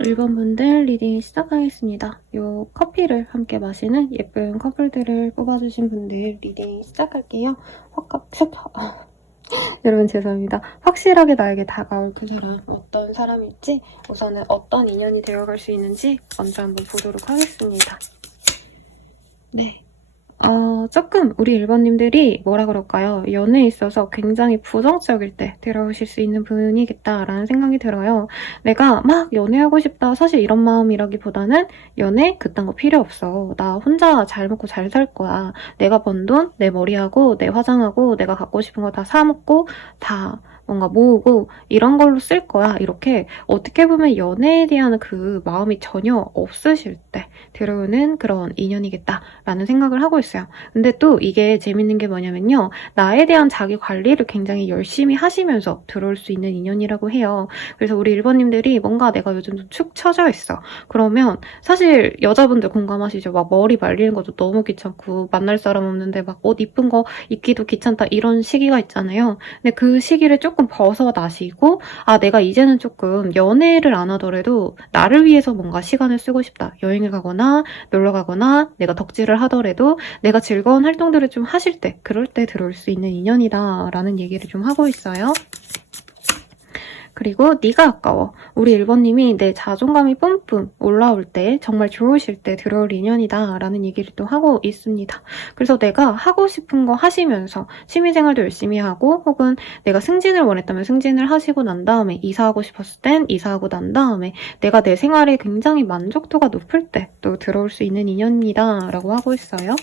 1번 분들 리딩 시작하겠습니다. 요 커피를 함께 마시는 예쁜 커플들을 뽑아주신 분들 리딩 시작할게요. 여러분 죄송합니다. 확실하게 나에게 다가올 그 사람 어떤 사람일지 우선은 어떤 인연이 되어갈 수 있는지 먼저 한번 보도록 하겠습니다. 네. 조금 우리 1번님들이 뭐라 그럴까요? 연애에 있어서 굉장히 부정적일 때 들어오실 수 있는 분이겠다라는 생각이 들어요. 내가 막 연애하고 싶다. 사실 이런 마음이라기보다는 연애 그딴 거 필요 없어. 나 혼자 잘 먹고 잘 살 거야. 내가 번 돈, 내 머리하고, 내 화장하고, 내가 갖고 싶은 거 다 사먹고, 다 뭔가 모으고 이런 걸로 쓸 거야. 이렇게 어떻게 보면 연애에 대한 그 마음이 전혀 없으실 때 들어오는 그런 인연이겠다라는 생각을 하고 있어요. 근데 또 이게 재밌는 게 뭐냐면요. 나에 대한 자기 관리를 굉장히 열심히 하시면서 들어올 수 있는 인연이라고 해요. 그래서 우리 1번님들이 뭔가 내가 요즘 좀 축 처져 있어. 그러면 사실 여자분들 공감하시죠? 막 머리 말리는 것도 너무 귀찮고 만날 사람 없는데 막 옷 이쁜 거 입기도 귀찮다 이런 시기가 있잖아요. 근데 그 시기를 조금 벗어나시고 내가 이제는 조금 연애를 안 하더라도 나를 위해서 뭔가 시간을 쓰고 싶다. 여행을 가거나 놀러 가거나 내가 덕질을 하더라도 내가 즐거운 활동들을 좀 하실 때 그럴 때 들어올 수 있는 인연이다 라는 얘기를 좀 하고 있어요. 그리고 네가 아까워. 우리 1번님이 내 자존감이 뿜뿜 올라올 때 정말 좋으실 때 들어올 인연이다 라는 얘기를 또 하고 있습니다. 그래서 내가 하고 싶은 거 하시면서 취미생활도 열심히 하고 혹은 내가 승진을 원했다면 승진을 하시고 난 다음에 이사하고 싶었을 땐 이사하고 난 다음에 내가 내 생활에 굉장히 만족도가 높을 때 또 들어올 수 있는 인연이다 라고 하고 있어요.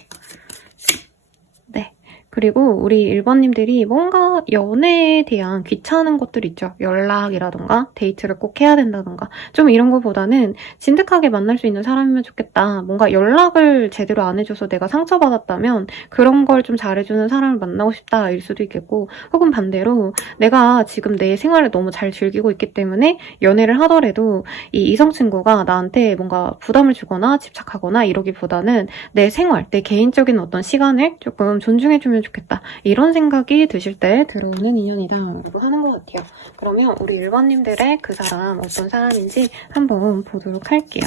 네. 그리고 우리 1번님들이 뭔가 연애에 대한 귀찮은 것들 있죠. 연락이라던가 데이트를 꼭 해야 된다던가 좀 이런 거보다는 진득하게 만날 수 있는 사람이면 좋겠다. 뭔가 연락을 제대로 안 해줘서 내가 상처받았다면 그런 걸 좀 잘해주는 사람을 만나고 싶다 일 수도 있겠고 혹은 반대로 내가 지금 내 생활을 너무 잘 즐기고 있기 때문에 연애를 하더라도 이 이성 친구가 나한테 뭔가 부담을 주거나 집착하거나 이러기보다는 내 생활, 내 개인적인 어떤 시간을 조금 존중해주면 좋겠다. 이런 생각이 드실 때 들어오는 인연이다 라고 하는 것 같아요. 그러면 우리 1번님들의 그 사람 어떤 사람인지 한번 보도록 할게요.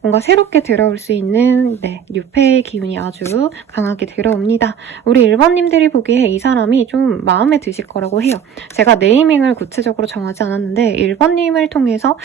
뭔가 새롭게 들어올 수 있는 뉴페의 기운이 아주 강하게 들어옵니다. 우리 1번님들이 보기에 이 사람이 좀 마음에 드실 거라고 해요. 제가 네이밍을 구체적으로 정하지 않았는데 1번님을 통해서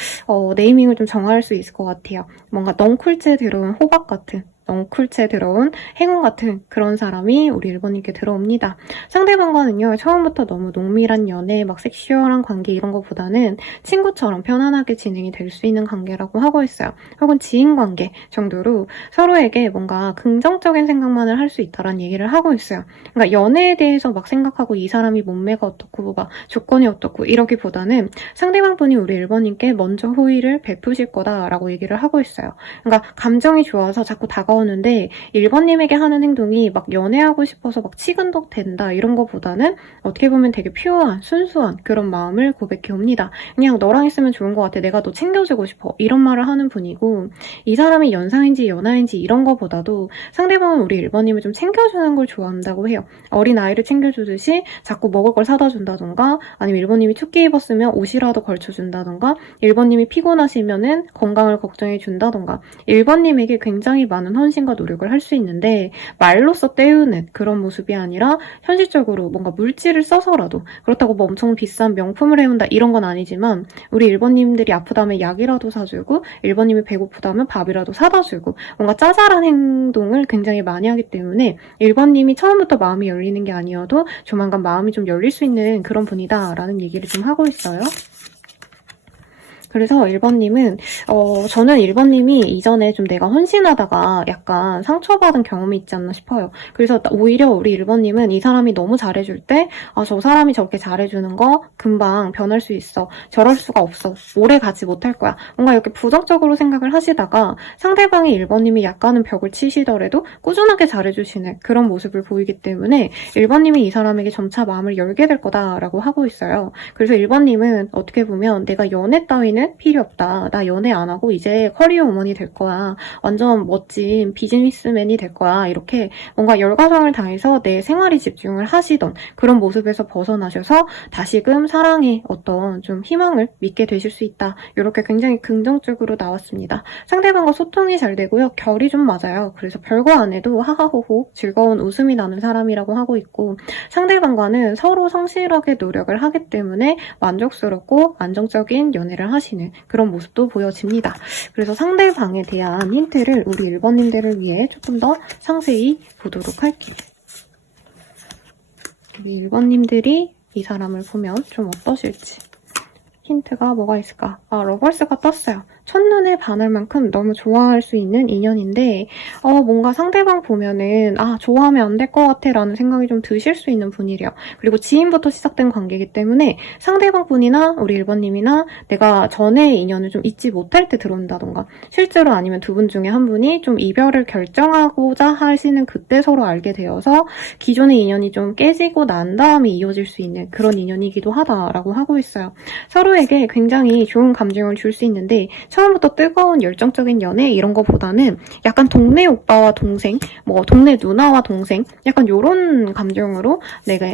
네이밍을 좀 정할 수 있을 것 같아요. 뭔가 넝쿨째 들어온 호박 같은 넝쿨째 들어온 행운 같은 그런 사람이 우리 1번님께 들어옵니다. 상대방과는요, 처음부터 너무 농밀한 연애, 막 섹슈얼한 관계 이런 거보다는 친구처럼 편안하게 진행이 될 수 있는 관계라고 하고 있어요. 혹은 지인 관계 정도로 서로에게 뭔가 긍정적인 생각만을 할 수 있다라는 얘기를 하고 있어요. 그러니까 연애에 대해서 막 생각하고 이 사람이 몸매가 어떻고 막 조건이 어떻고 이러기보다는 상대방분이 우리 1번님께 먼저 호의를 베푸실 거다라고 얘기를 하고 있어요. 그러니까 감정이 좋아서 자꾸 다가오는 다가오는데 1번님에게 하는 행동이 막 연애하고 싶어서 막 치근덕 된다 이런 거보다는 어떻게 보면 되게 퓨어한 순수한 그런 마음을 고백해 옵니다. 그냥 너랑 있으면 좋은 것 같아. 내가 너 챙겨주고 싶어. 이런 말을 하는 분이고 이 사람이 연상인지 연하인지 이런 거보다도 상대방은 우리 1번님을 좀 챙겨주는 걸 좋아한다고 해요. 어린 아이를 챙겨주듯이 자꾸 먹을 걸 사다 준다던가 아니면 1번님이 춥게 입었으면 옷이라도 걸쳐준다던가 1번님이 피곤하시면은 건강을 걱정해 준다던가 1번님에게 굉장히 많은 헌신과 노력을 할 수 있는데 말로써 때우는 그런 모습이 아니라 현실적으로 뭔가 물질을 써서라도 그렇다고 뭐 엄청 비싼 명품을 해온다 이런 건 아니지만 우리 1번님들이 아프다면 약이라도 사주고 1번님이 배고프다면 밥이라도 사다 주고 뭔가 짜잘한 행동을 굉장히 많이 하기 때문에 1번님이 처음부터 마음이 열리는 게 아니어도 조만간 마음이 좀 열릴 수 있는 그런 분이다 라는 얘기를 좀 하고 있어요. 그래서 1번님은 저는 1번님이 이전에 좀 내가 헌신하다가 약간 상처받은 경험이 있지 않나 싶어요. 그래서 오히려 우리 1번님은 이 사람이 너무 잘해줄 때 저 사람이 저렇게 잘해주는 거 금방 변할 수 있어. 저럴 수가 없어. 오래 가지 못할 거야. 뭔가 이렇게 부정적으로 생각을 하시다가 상대방이 1번님이 약간은 벽을 치시더라도 꾸준하게 잘해주시는 그런 모습을 보이기 때문에 1번님이 이 사람에게 점차 마음을 열게 될 거다라고 하고 있어요. 그래서 1번님은 어떻게 보면 내가 연애 따위는 필요 없다. 나 연애 안 하고 이제 커리어 우먼이 될 거야. 완전 멋진 비즈니스맨이 될 거야. 이렇게 뭔가 열과성을 다해서 내 생활에 집중을 하시던 그런 모습에서 벗어나셔서 다시금 사랑에 어떤 좀 희망을 믿게 되실 수 있다. 이렇게 굉장히 긍정적으로 나왔습니다. 상대방과 소통이 잘 되고요. 결이 좀 맞아요. 그래서 별거 안 해도 하하호호 즐거운 웃음이 나는 사람이라고 하고 있고 상대방과는 서로 성실하게 노력을 하기 때문에 만족스럽고 안정적인 연애를 하시는 그런 모습도 보여집니다. 그래서 상대방에 대한 힌트를 우리 1번님들을 위해 조금 더 상세히 보도록 할게요. 우리 1번님들이 이 사람을 보면 좀 어떠실지. 힌트가 뭐가 있을까? 러벌스가 떴어요. 첫눈에 반할 만큼 너무 좋아할 수 있는 인연인데 뭔가 상대방 보면은 좋아하면 안 될 것 같아 라는 생각이 좀 드실 수 있는 분이래요. 그리고 지인부터 시작된 관계이기 때문에 상대방 분이나 우리 1번님이나 내가 전의 인연을 좀 잊지 못할 때 들어온다던가 실제로 아니면 두 분 중에 한 분이 좀 이별을 결정하고자 하시는 그때 서로 알게 되어서 기존의 인연이 좀 깨지고 난 다음에 이어질 수 있는 그런 인연이기도 하다라고 하고 있어요. 서로에게 굉장히 좋은 감정을 줄 수 있는데 처음부터 뜨거운 열정적인 연애 이런 거보다는 약간 동네 오빠와 동생, 뭐 동네 누나와 동생 약간 요런 감정으로 내가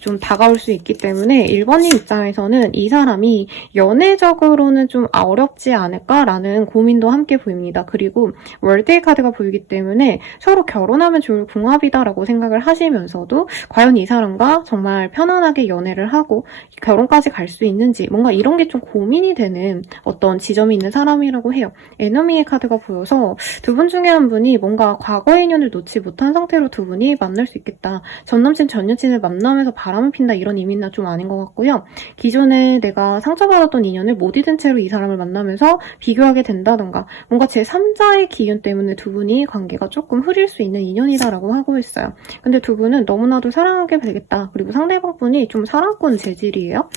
좀 다가올 수 있기 때문에 1번님 입장에서는 이 사람이 연애적으로는 좀 어렵지 않을까라는 고민도 함께 보입니다. 그리고 월드의 카드가 보이기 때문에 서로 결혼하면 좋을 궁합이다라고 생각을 하시면서도 과연 이 사람과 정말 편안하게 연애를 하고 결혼까지 갈 수 있는지 뭔가 이런 게 좀 고민이 되는 어떤 지점이 있는 사람이라고 해요. 에너미의 카드가 보여서 두 분 중에 한 분이 뭔가 과거의 인연을 놓지 못한 상태로 두 분이 만날 수 있겠다. 전남친 전 여친을 만나면서 바람을 핀다 이런 의미는 좀 아닌 것 같고요. 기존에 내가 상처받았던 인연을 못 잊은 채로 이 사람을 만나면서 비교하게 된다던가 뭔가 제3자의 기운 때문에 두 분이 관계가 조금 흐릴 수 있는 인연이다라고 하고 있어요. 근데 두 분은 너무나도 사랑하게 되겠다. 그리고 상대방 분이 좀 사랑꾼 재질이에요.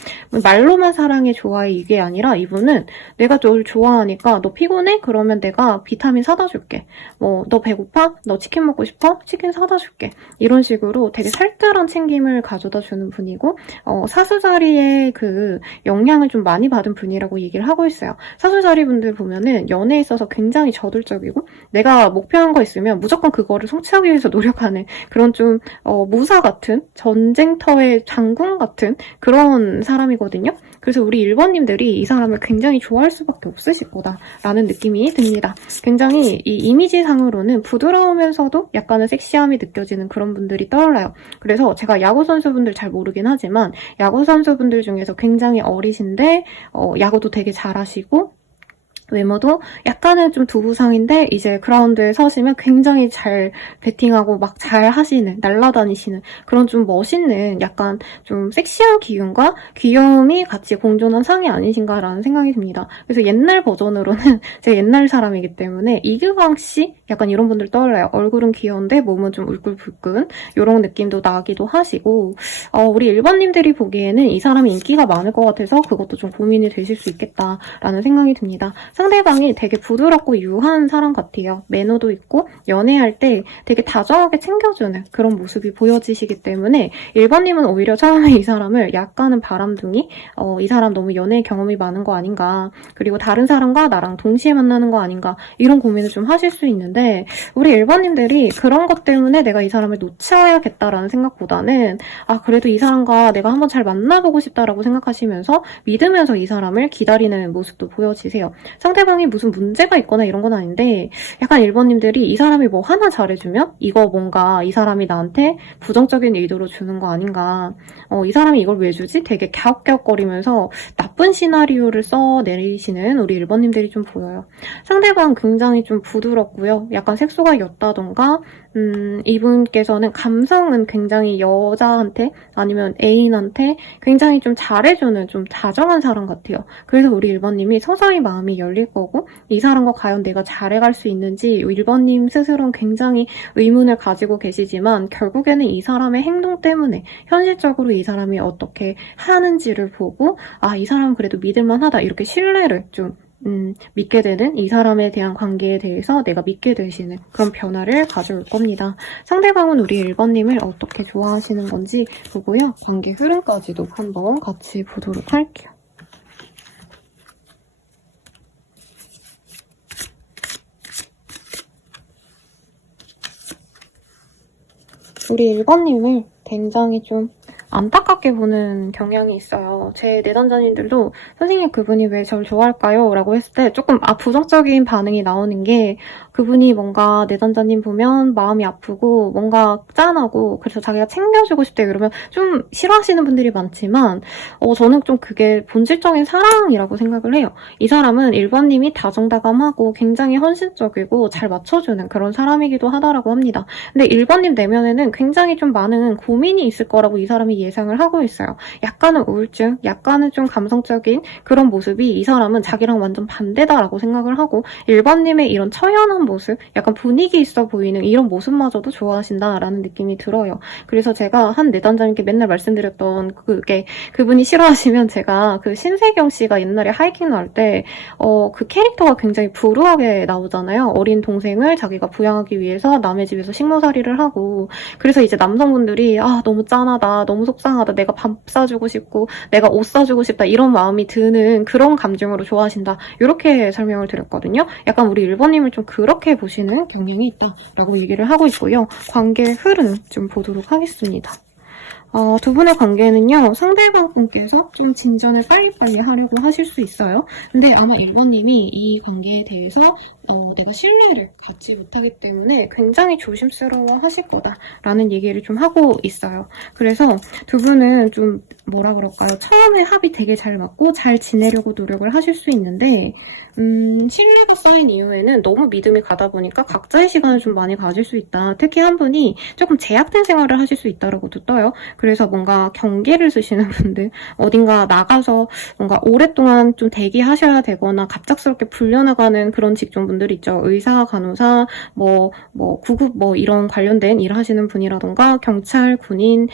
말로만 사랑해 좋아해 이게 아니라 이분은 내가 널 좋아하니까 너 피곤해? 그러면 내가 비타민 사다 줄게. 너 배고파? 너 치킨 먹고 싶어? 치킨 사다 줄게. 이런 식으로 되게 살뜰한 챙김을 가져다 주는 분이고 사수자리의 그 영향을 좀 많이 받은 분이라고 얘기를 하고 있어요. 사수자리 분들 보면은 연애에 있어서 굉장히 저돌적이고 내가 목표한 거 있으면 무조건 그거를 성취하기 위해서 노력하는 그런 좀 무사 같은 전쟁터의 장군 같은 그런 사람이거든요. 그래서 우리 1번님들이 이 사람을 굉장히 좋아할 수밖에 없으실 거다라는 느낌이 듭니다. 굉장히 이 이미지상으로는 부드러우면서도 약간은 섹시함이 느껴지는 그런 분들이 떠올라요. 그래서 제가 야구 선수분들 잘 모르긴 하지만 야구 선수분들 중에서 굉장히 어리신데 야구도 되게 잘하시고 외모도 약간은 좀 두부상인데 이제 그라운드에 서시면 굉장히 잘 배팅하고 막 잘 하시는 날아다니시는 그런 좀 멋있는 약간 좀 섹시한 기운과 귀여움이 같이 공존한 상이 아니신가라는 생각이 듭니다. 그래서 옛날 버전으로는 제가 옛날 사람이기 때문에 이규광 씨 약간 이런 분들 떠올라요. 얼굴은 귀여운데 몸은 좀 울긋불긋 이런 느낌도 나기도 하시고 우리 1번님들이 보기에는 이 사람이 인기가 많을 것 같아서 그것도 좀 고민이 되실 수 있겠다라는 생각이 듭니다. 상대방이 되게 부드럽고 유한 사람 같아요. 매너도 있고 연애할 때 되게 다정하게 챙겨주는 그런 모습이 보여지시기 때문에 1번님은 오히려 처음에 이 사람을 약간은 바람둥이, 이 사람 너무 연애 경험이 많은 거 아닌가, 그리고 다른 사람과 나랑 동시에 만나는 거 아닌가, 이런 고민을 좀 하실 수 있는데, 우리 1번님들이 그런 것 때문에 내가 이 사람을 놓쳐야겠다라는 생각보다는 그래도 이 사람과 내가 한번 잘 만나보고 싶다라고 생각하시면서 믿으면서 이 사람을 기다리는 모습도 보여지세요. 상대방이 무슨 문제가 있거나 이런 건 아닌데 약간 1번님들이 이 사람이 뭐 하나 잘해주면 이거 뭔가 이 사람이 나한테 부정적인 의도로 주는 거 아닌가, 이 사람이 이걸 왜 주지? 되게 갸웃갸웃거리면서 나쁜 시나리오를 써내리시는 우리 1번님들이 좀 보여요. 상대방 굉장히 좀 부드럽고요. 약간 색소가 옅다던가 이분께서는 감성은 굉장히 여자한테 아니면 애인한테 굉장히 좀 잘해주는 좀 다정한 사람 같아요. 그래서 우리 1번님이 서서히 마음이 열릴 거고 이 사람과 과연 내가 잘해갈 수 있는지 1번님 스스로는 굉장히 의문을 가지고 계시지만 결국에는 이 사람의 행동 때문에 현실적으로 이 사람이 어떻게 하는지를 보고 이 사람은 그래도 믿을만하다 이렇게 신뢰를 좀 믿게 되는, 이 사람에 대한 관계에 대해서 내가 믿게 되시는 그런 변화를 가져올 겁니다. 상대방은 우리 1번님을 어떻게 좋아하시는 건지 보고요. 관계 흐름까지도 한번 같이 보도록 할게요. 우리 1번님을 굉장히 좀 안타깝게 보는 경향이 있어요. 제 내담자님들도 선생님 그분이 왜 저를 좋아할까요? 라고 했을 때 조금 부정적인 반응이 나오는 게, 그분이 뭔가 내담자님 보면 마음이 아프고 뭔가 짠하고 그래서 자기가 챙겨주고 싶다 이러면 좀 싫어하시는 분들이 많지만 저는 좀 그게 본질적인 사랑이라고 생각을 해요. 이 사람은 1번님이 다정다감하고 굉장히 헌신적이고 잘 맞춰주는 그런 사람이기도 하다라고 합니다. 근데 1번님 내면에는 굉장히 좀 많은 고민이 있을 거라고 이 사람이 예상을 하고 있어요. 약간은 우울증, 약간은 좀 감성적인 그런 모습이 이 사람은 자기랑 완전 반대다라고 생각을 하고 1번님의 이런 처연한 모습, 약간 분위기 있어 보이는 이런 모습마저도 좋아하신다라는 느낌이 들어요. 그래서 제가 한 내담자님께 맨날 말씀드렸던 그게, 그분이 싫어하시면 제가 그 신세경 씨가 옛날에 하이킹 나올 때 그 캐릭터가 굉장히 불우하게 나오잖아요. 어린 동생을 자기가 부양하기 위해서 남의 집에서 식모살이를 하고, 그래서 이제 남성분들이 너무 짠하다, 너무 속상하다, 내가 밥 사주고 싶고 내가 옷 사주고 싶다 이런 마음이 드는 그런 감정으로 좋아하신다, 이렇게 설명을 드렸거든요. 약간 우리 1번님을 좀 그렇게 보시는 경향이 있다라고 얘기를 하고 있고요. 관계 흐름 좀 보도록 하겠습니다. 두 분의 관계는요, 상대방 분께서 좀 진전을 빨리빨리 하려고 하실 수 있어요. 근데 아마 1번님이 이 관계에 대해서 내가 신뢰를 갖지 못하기 때문에 굉장히 조심스러워 하실 거다라는 얘기를 좀 하고 있어요. 그래서 두 분은 좀 뭐라 그럴까요? 처음에 합이 되게 잘 맞고 잘 지내려고 노력을 하실 수 있는데 신뢰가 쌓인 이후에는 너무 믿음이 가다 보니까 각자의 시간을 좀 많이 가질 수 있다. 특히 한 분이 조금 제약된 생활을 하실 수 있다라고도 떠요. 그래서 뭔가 경계를 쓰시는 분들, 어딘가 나가서 뭔가 오랫동안 좀 대기하셔야 되거나 갑작스럽게 불려나가는 그런 직종분들 있죠. 의사, 간호사, 구급 이런 관련된 일 하시는 분이라던가 경찰, 군인,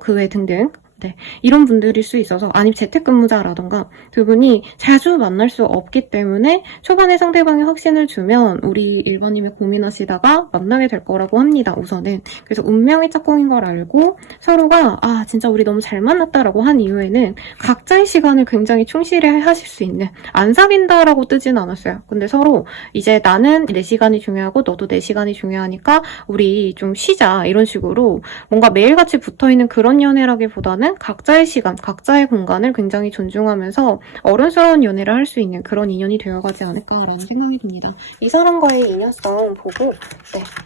그 외 등등. 네, 이런 분들일 수 있어서, 아니면 재택근무자라던가 두 분이 자주 만날 수 없기 때문에 초반에 상대방이 확신을 주면 우리 1번님이 고민하시다가 만나게 될 거라고 합니다, 우선은. 그래서 운명의 짝꿍인 걸 알고 서로가 진짜 우리 너무 잘 만났다라고 한 이후에는 각자의 시간을 굉장히 충실히 하실 수 있는, 안 사귄다라고 뜨진 않았어요. 근데 서로 이제 나는 내 시간이 중요하고 너도 내 시간이 중요하니까 우리 좀 쉬자, 이런 식으로 뭔가 매일같이 붙어있는 그런 연애라기보다는 각자의 시간, 각자의 공간을 굉장히 존중하면서 어른스러운 연애를 할 수 있는 그런 인연이 되어가지 않을까라는 생각이 듭니다. 이 사람과의 인연성 보고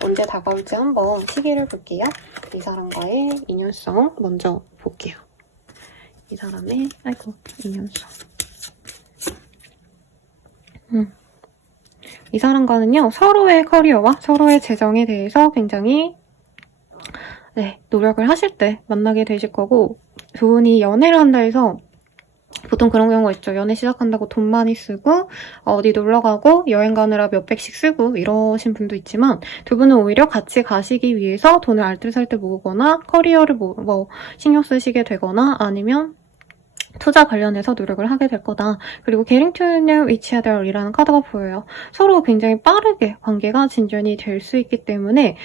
언제 다가올지 한번 시기를 볼게요. 이 사람과의 인연성 먼저 볼게요. 이 사람의 인연성. 이 사람과는요, 서로의 커리어와 서로의 재정에 대해서 굉장히 노력을 하실 때 만나게 되실 거고, 두 분이 연애를 한다 해서 보통 그런 경우가 있죠. 연애 시작한다고 돈 많이 쓰고 어디 놀러 가고 여행 가느라 몇백씩 쓰고 이러신 분도 있지만, 두 분은 오히려 같이 가시기 위해서 돈을 알뜰살뜰 모으거나 커리어를 신경 쓰시게 되거나, 아니면 투자 관련해서 노력을 하게 될 거다. 그리고 getting to know each other이라는 카드가 보여요. 서로 굉장히 빠르게 관계가 진전이 될 수 있기 때문에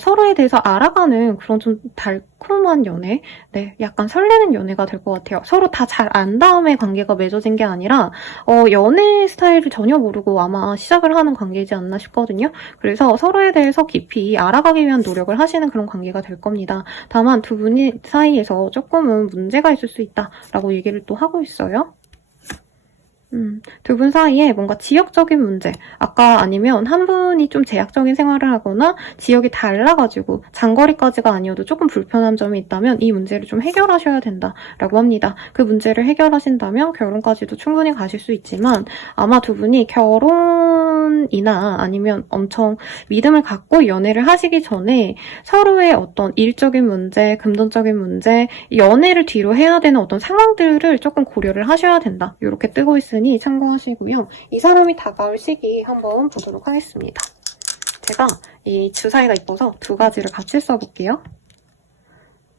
서로에 대해서 알아가는 그런 좀 달콤한 연애, 네, 약간 설레는 연애가 될 것 같아요. 서로 다 잘 안 다음에 관계가 맺어진 게 아니라 연애 스타일을 전혀 모르고 아마 시작을 하는 관계이지 않나 싶거든요. 그래서 서로에 대해서 깊이 알아가기 위한 노력을 하시는 그런 관계가 될 겁니다. 다만 두 분이 사이에서 조금은 문제가 있을 수 있다라고 얘기를 또 하고 있어요. 두 분 사이에 뭔가 지역적인 문제, 아까 아니면 한 분이 좀 제약적인 생활을 하거나 지역이 달라가지고 장거리까지가 아니어도 조금 불편한 점이 있다면 이 문제를 좀 해결하셔야 된다라고 합니다. 그 문제를 해결하신다면 결혼까지도 충분히 가실 수 있지만 아마 두 분이 결혼이나 아니면 엄청 믿음을 갖고 연애를 하시기 전에 서로의 어떤 일적인 문제, 금전적인 문제, 연애를 뒤로 해야 되는 어떤 상황들을 조금 고려를 하셔야 된다. 이렇게 뜨고 있으니 참고하시고요. 이 사람이 다가올 시기 한번 보도록 하겠습니다. 제가 이 주사위가 이뻐서 두 가지를 같이 써볼게요.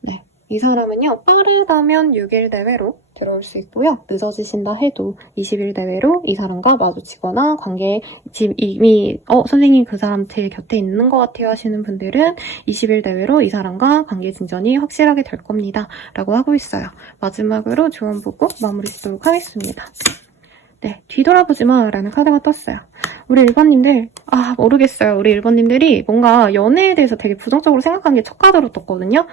네, 이 사람은요. 빠르다면 6일 내외로 들어올 수 있고요. 늦어지신다 해도 20일 내외로 이 사람과 마주치거나 관계 지금 이미 선생님 그 사람 제 곁에 있는 것 같아요 하시는 분들은 20일 내외로 이 사람과 관계 진전이 확실하게 될 겁니다. 라고 하고 있어요. 마지막으로 조언 보고 마무리 짓도록 하겠습니다. 네, 뒤돌아보지 마 라는 카드가 떴어요. 우리 1번님들, 모르겠어요. 우리 1번님들이 뭔가 연애에 대해서 되게 부정적으로 생각한 게 첫 카드로 떴거든요.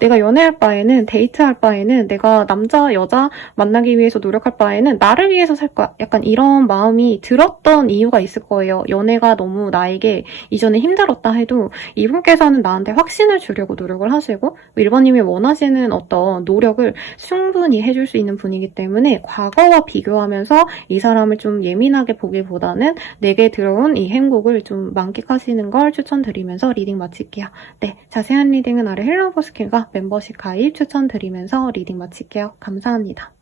내가 연애할 바에는, 데이트할 바에는, 내가 남자, 여자 만나기 위해서 노력할 바에는 나를 위해서 살 거야. 약간 이런 마음이 들었던 이유가 있을 거예요. 연애가 너무 나에게 이전에 힘들었다 해도 이분께서는 나한테 확신을 주려고 노력을 하시고 1번님이 원하시는 어떤 노력을 충분히 해줄 수 있는 분이기 때문에 과거와 비교하면서 이 사람을 좀 예민하게 보기보다는 내게 들어온 이 행복을 좀 만끽하시는 걸 추천드리면서 리딩 마칠게요. 네, 자세한 리딩은 아래 헬로버스킬과 멤버십 가입 추천드리면서 리딩 마칠게요. 감사합니다.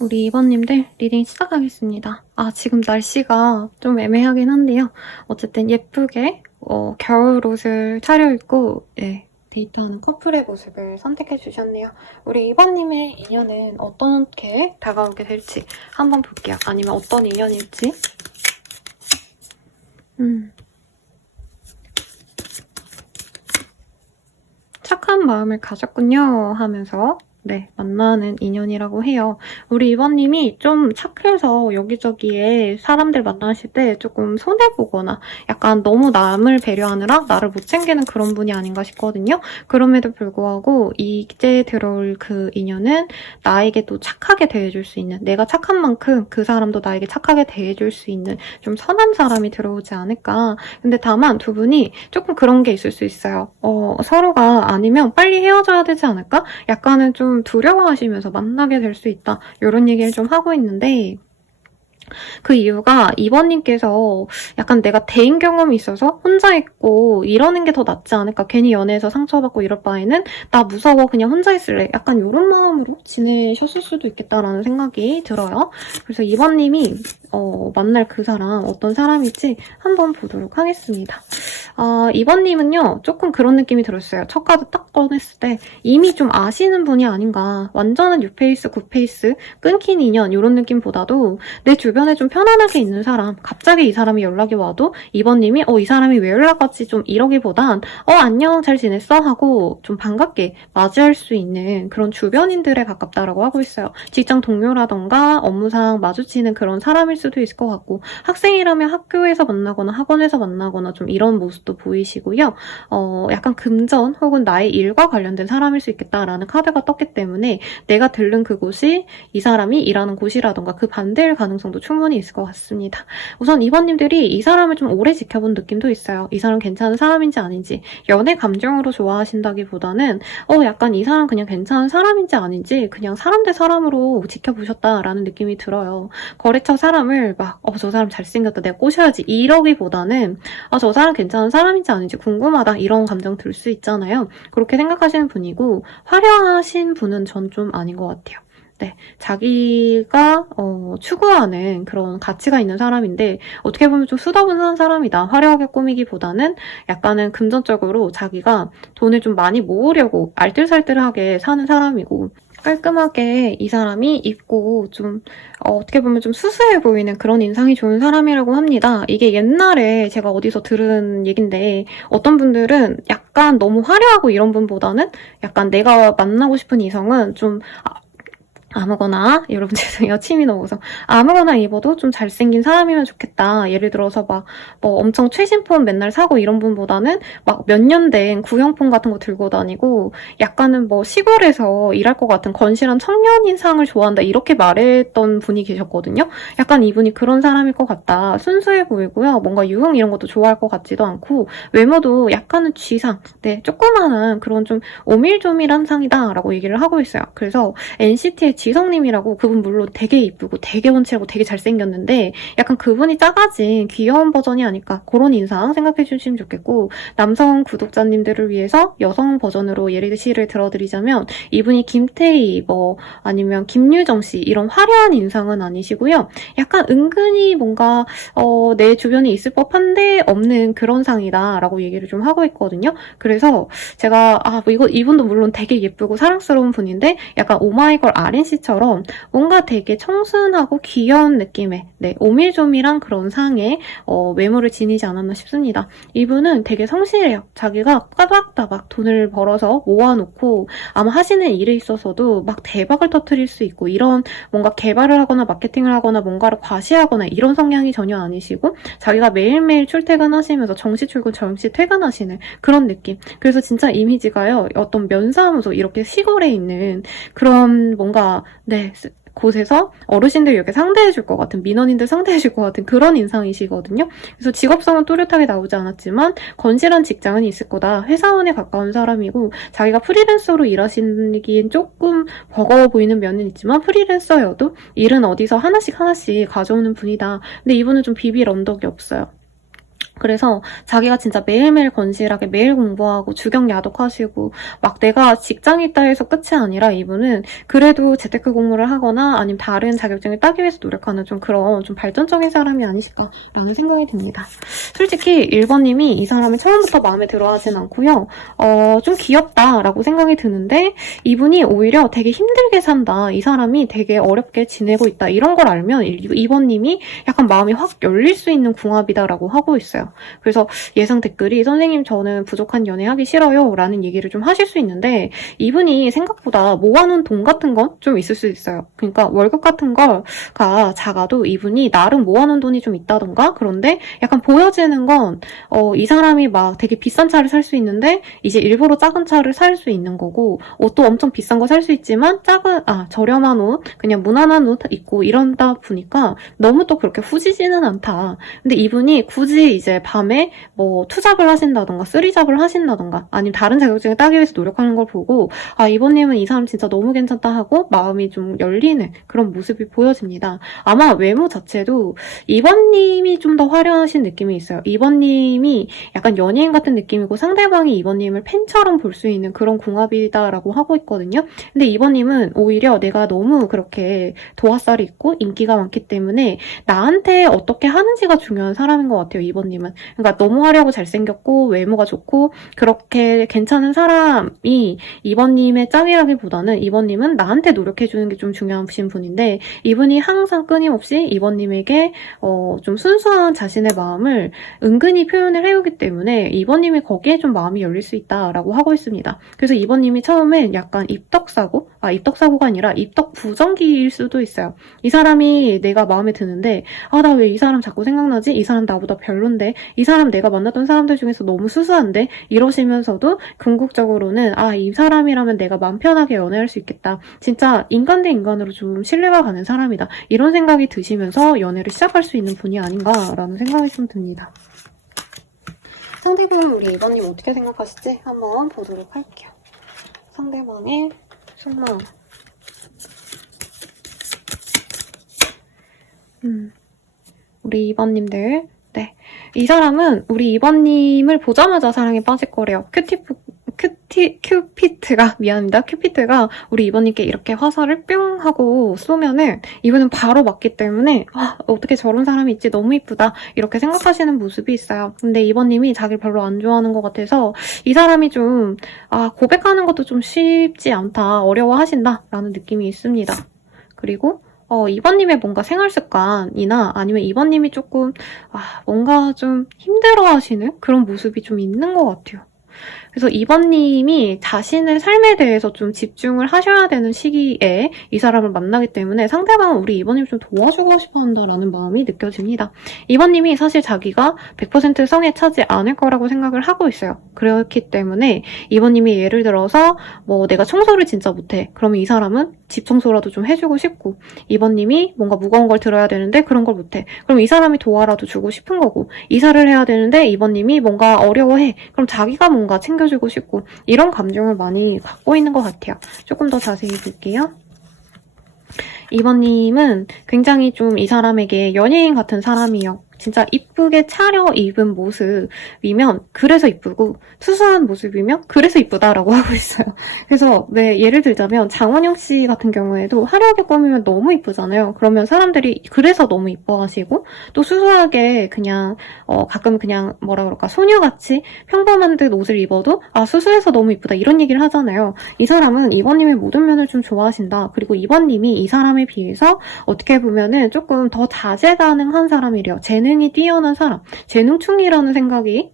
우리 2번님들 리딩 시작하겠습니다. 지금 날씨가 좀 애매하긴 한데요. 어쨌든 예쁘게 겨울 옷을 차려입고 데이트하는 커플의 모습을 선택해 주셨네요. 우리 2번님의 인연은 어떻게 다가오게 될지 한번 볼게요. 아니면 어떤 인연일지. 착한 마음을 가졌군요 하면서 만나는 인연이라고 해요. 우리 2번님이 좀 착해서 여기저기에 사람들 만나실 때 조금 손해보거나 약간 너무 남을 배려하느라 나를 못 챙기는 그런 분이 아닌가 싶거든요. 그럼에도 불구하고 이제 들어올 그 인연은 나에게 또 착하게 대해줄 수 있는, 내가 착한 만큼 그 사람도 나에게 착하게 대해줄 수 있는 좀 선한 사람이 들어오지 않을까. 근데 다만 두 분이 조금 그런 게 있을 수 있어요. 서로가 아니면 빨리 헤어져야 되지 않을까? 약간은 좀 두려워하시면서 만나게 될 수 있다. 이런 얘기를 좀 하고 있는데 그 이유가 2번님께서 약간 내가 대인 경험이 있어서 혼자 있고 이러는 게 더 낫지 않을까. 괜히 연애에서 상처받고 이럴 바에는 나 무서워 그냥 혼자 있을래. 약간 이런 마음으로 지내셨을 수도 있겠다라는 생각이 들어요. 그래서 2번님이 만날 그 사람 어떤 사람일지 한번 보도록 하겠습니다. 2번님은요 조금 그런 느낌이 들었어요. 첫 카드 딱 꺼냈을 때 이미 좀 아시는 분이 아닌가. 완전한 6페이스, 9페이스, 끊긴 인연 이런 느낌보다도 내 주변에 좀 편안하게 있는 사람, 갑자기 이 사람이 연락이 와도 2번님이 이 사람이 왜 연락 왔지 좀 이러기보단 안녕 잘 지냈어? 하고 좀 반갑게 맞이할 수 있는 그런 주변인들에 가깝다라고 하고 있어요. 직장 동료라던가 업무상 마주치는 그런 사람일 수도 있을 것 같고 학생이라면 학교에서 만나거나 학원에서 만나거나 좀 이런 모습도 보이시고요. 약간 금전 혹은 나의 일과 관련된 사람일 수 있겠다라는 카드가 떴기 때문에 내가 들른 그곳이 이 사람이 일하는 곳이라던가 그 반대일 가능성도 충분히 있을 것 같습니다. 우선 2번님들이 이 사람을 좀 오래 지켜본 느낌도 있어요. 이 사람 괜찮은 사람인지 아닌지. 연애 감정으로 좋아하신다기보다는 약간 이 사람 그냥 괜찮은 사람인지 아닌지 그냥 사람 대 사람으로 지켜보셨다라는 느낌이 들어요. 거래처 사람을 막 저 사람 잘생겼다 내가 꼬셔야지 이러기보다는 저 사람 괜찮은 사람인지 아닌지 궁금하다 이런 감정 들 수 있잖아요. 그렇게 생각하시는 분이고 화려하신 분은 전 좀 아닌 것 같아요. 네, 자기가 추구하는 그런 가치가 있는 사람인데 어떻게 보면 좀 수더분한 사람이다. 화려하게 꾸미기보다는 약간은 금전적으로 자기가 돈을 좀 많이 모으려고 알뜰살뜰하게 사는 사람이고 깔끔하게 이 사람이 입고 좀 어떻게 보면 좀 수수해 보이는 그런 인상이 좋은 사람이라고 합니다. 이게 옛날에 제가 어디서 들은 얘긴데 어떤 분들은 약간 너무 화려하고 이런 분보다는 약간 내가 만나고 싶은 이성은 좀 아무거나 여러분 죄송해요 침이 넘어서 아무거나 입어도 좀 잘생긴 사람이면 좋겠다. 예를 들어서 막 뭐 엄청 최신 폰 맨날 사고 이런 분보다는 막 몇 년 된 구형폰 같은 거 들고 다니고 약간은 뭐 시골에서 일할 것 같은 건실한 청년인상을 좋아한다 이렇게 말했던 분이 계셨거든요. 약간 이분이 그런 사람일 것 같다. 순수해 보이고요. 뭔가 유흥 이런 것도 좋아할 것 같지도 않고 외모도 약간은 쥐상 네 조그마한 그런 좀 오밀조밀한 상이다 라고 얘기를 하고 있어요. 그래서 NCT의 지성님이라고 그분 물론 되게 이쁘고 되게 원칠하고 되게 잘생겼는데 약간 그분이 작아진 귀여운 버전이 아닐까 그런 인상 생각해 주시면 좋겠고 남성 구독자님들을 위해서 여성 버전으로 예시를 들어드리자면 이분이 김태희 뭐 아니면 김유정 씨 이런 화려한 인상은 아니시고요. 약간 은근히 뭔가 내 주변에 있을 법한데 없는 그런 상이다 라고 얘기를 좀 하고 있거든요. 그래서 제가 이분도 물론 되게 예쁘고 사랑스러운 분인데 약간 오마이걸 아린 씨처럼 뭔가 되게 청순하고 귀여운 느낌의 오밀조밀한 그런 상의 외모를 지니지 않았나 싶습니다. 이분은 되게 성실해요. 자기가 따박따박 돈을 벌어서 모아놓고 아마 하시는 일에 있어서도 막 대박을 터뜨릴 수 있고 이런 뭔가 개발을 하거나 마케팅을 하거나 뭔가를 과시하거나 이런 성향이 전혀 아니시고 자기가 매일매일 출퇴근하시면서 정시 출근 정시 퇴근하시는 그런 느낌. 그래서 진짜 이미지가요. 어떤 면사무소 이렇게 시골에 있는 그런 뭔가 곳에서 어르신들 이렇게 상대해줄 것 같은 민원인들 상대해줄 것 같은 그런 인상이시거든요. 그래서 직업성은 뚜렷하게 나오지 않았지만 건실한 직장은 있을 거다. 회사원에 가까운 사람이고 자기가 프리랜서로 일하시기엔 조금 버거워 보이는 면은 있지만 프리랜서여도 일은 어디서 하나씩 가져오는 분이다. 근데 이분은 좀 비빌 언덕이 없어요. 그래서 자기가 진짜 매일매일 건실하게 매일 공부하고 주경 야독하시고 막 내가 직장이 있다 해서 끝이 아니라 이분은 그래도 재테크 공부를 하거나 아니면 다른 자격증을 따기 위해서 노력하는 좀 그런 좀 발전적인 사람이 아니실까라는 생각이 듭니다. 솔직히 1번님이 이 사람을 처음부터 마음에 들어하진 않고요. 좀 귀엽다라고 생각이 드는데 이분이 오히려 되게 힘들게 산다. 이 사람이 되게 어렵게 지내고 있다. 이런 걸 알면 2번님이 약간 마음이 확 열릴 수 있는 궁합이다라고 하고 있어요. 그래서 예상 댓글이 선생님 저는 부족한 연애 하기 싫어요 라는 얘기를 좀 하실 수 있는데 이분이 생각보다 모아놓은 돈 같은 건 좀 있을 수 있어요. 그러니까 월급 같은 거가 작아도 이분이 나름 모아놓은 돈이 좀 있다던가 그런데 약간 보여지는 건 이 사람이 막 되게 비싼 차를 살 수 있는데 이제 일부러 작은 차를 살 수 있는 거고 옷도 엄청 비싼 거 살 수 있지만 저렴한 옷 그냥 무난한 옷 입고 이런다 보니까 너무 또 그렇게 후지지는 않다. 근데 이분이 굳이 이제 이제 밤에 뭐 투잡을 하신다던가 쓰리잡을 하신다던가 아니면 다른 자격증을 따기 위해서 노력하는 걸 보고 아 이번님은 이 사람 진짜 너무 괜찮다 하고 마음이 좀 열리는 그런 모습이 보여집니다. 아마 외모 자체도 이번님이 좀 더 화려하신 느낌이 있어요. 이번님이 약간 연예인 같은 느낌이고 상대방이 이번님을 팬처럼 볼 수 있는 그런 궁합이다라고 하고 있거든요. 근데 이번님은 오히려 내가 너무 그렇게 도화살이 있고 인기가 많기 때문에 나한테 어떻게 하는지가 중요한 사람인 것 같아요. 이번님은. 그러니까 너무 화려하고 잘생겼고 외모가 좋고 그렇게 괜찮은 사람이 이번님의 짝이라기보다는 이번님은 나한테 노력해주는 게 좀 중요하신 분인데 이분이 항상 끊임없이 이번님에게 좀 순수한 자신의 마음을 은근히 표현을 해오기 때문에 이번님이 거기에 좀 마음이 열릴 수 있다라고 하고 있습니다. 그래서 이번님이 처음엔 약간 입덕사고가 아니라 입덕부정기일 수도 있어요. 이 사람이 내가 마음에 드는데 나 왜 이 사람 자꾸 생각나지? 이 사람 나보다 별론데? 이 사람 내가 만났던 사람들 중에서 너무 수수한데? 이러시면서도 궁극적으로는 이 사람이라면 내가 마음 편하게 연애할 수 있겠다. 진짜 인간 대 인간으로 좀 신뢰가 가는 사람이다. 이런 생각이 드시면서 연애를 시작할 수 있는 분이 아닌가라는 생각이 좀 듭니다. 상대방 우리 이번님 어떻게 생각하실지 한번 보도록 할게요. 상대방의 속마음. 우리 이번님들, 네. 이 사람은 우리 이번님을 보자마자 사랑에 빠질 거래요. 큐피트가 우리 이번님께 이렇게 화살을 뿅 하고 쏘면은 이분은 바로 맞기 때문에 어떻게 저런 사람이 있지 너무 이쁘다 이렇게 생각하시는 모습이 있어요. 근데 이번님이 자기를 별로 안 좋아하는 것 같아서 이 사람이 좀 고백하는 것도 좀 쉽지 않다 어려워하신다 라는 느낌이 있습니다. 그리고 이번님의 뭔가 생활 습관이나 아니면 이번님이 조금 뭔가 좀 힘들어하시는 그런 모습이 좀 있는 것 같아요. 그래서 이번님이 자신의 삶에 대해서 좀 집중을 하셔야 되는 시기에 이 사람을 만나기 때문에 상대방은 우리 이번님 좀 도와주고 싶어 한다라는 마음이 느껴집니다. 이번님이 사실 자기가 100% 성에 차지 않을 거라고 생각을 하고 있어요. 그렇기 때문에 이번님이 예를 들어서 뭐 내가 청소를 진짜 못해. 그러면 이 사람은 집 청소라도 좀 해주고 싶고 이번님이 뭔가 무거운 걸 들어야 되는데 그런 걸 못해. 그럼 이 사람이 도와라도 주고 싶은 거고 이사를 해야 되는데 이번님이 뭔가 어려워해. 그럼 자기가 뭔가 챙겨주고 싶고 이런 감정을 많이 갖고 있는 것 같아요. 조금 더 자세히 볼게요. 이번님은 굉장히 좀 이 사람에게 연예인 같은 사람이요. 진짜 이쁘게 차려입은 모습이면 그래서 이쁘고 수수한 모습이면 그래서 이쁘다라고 하고 있어요. 그래서 예를 들자면 장원영 씨 같은 경우에도 화려하게 꾸미면 너무 이쁘잖아요. 그러면 사람들이 그래서 너무 이뻐하시고 또 수수하게 그냥 가끔 그냥 소녀같이 평범한 듯 옷을 입어도 수수해서 너무 이쁘다 이런 얘기를 하잖아요. 이 사람은 이번님의 모든 면을 좀 좋아하신다. 그리고 이번님이 이 사람에 비해서 어떻게 보면은 조금 더 다재다능한 사람이래요. 재능이 뛰어난 사람, 재능충이라는 생각이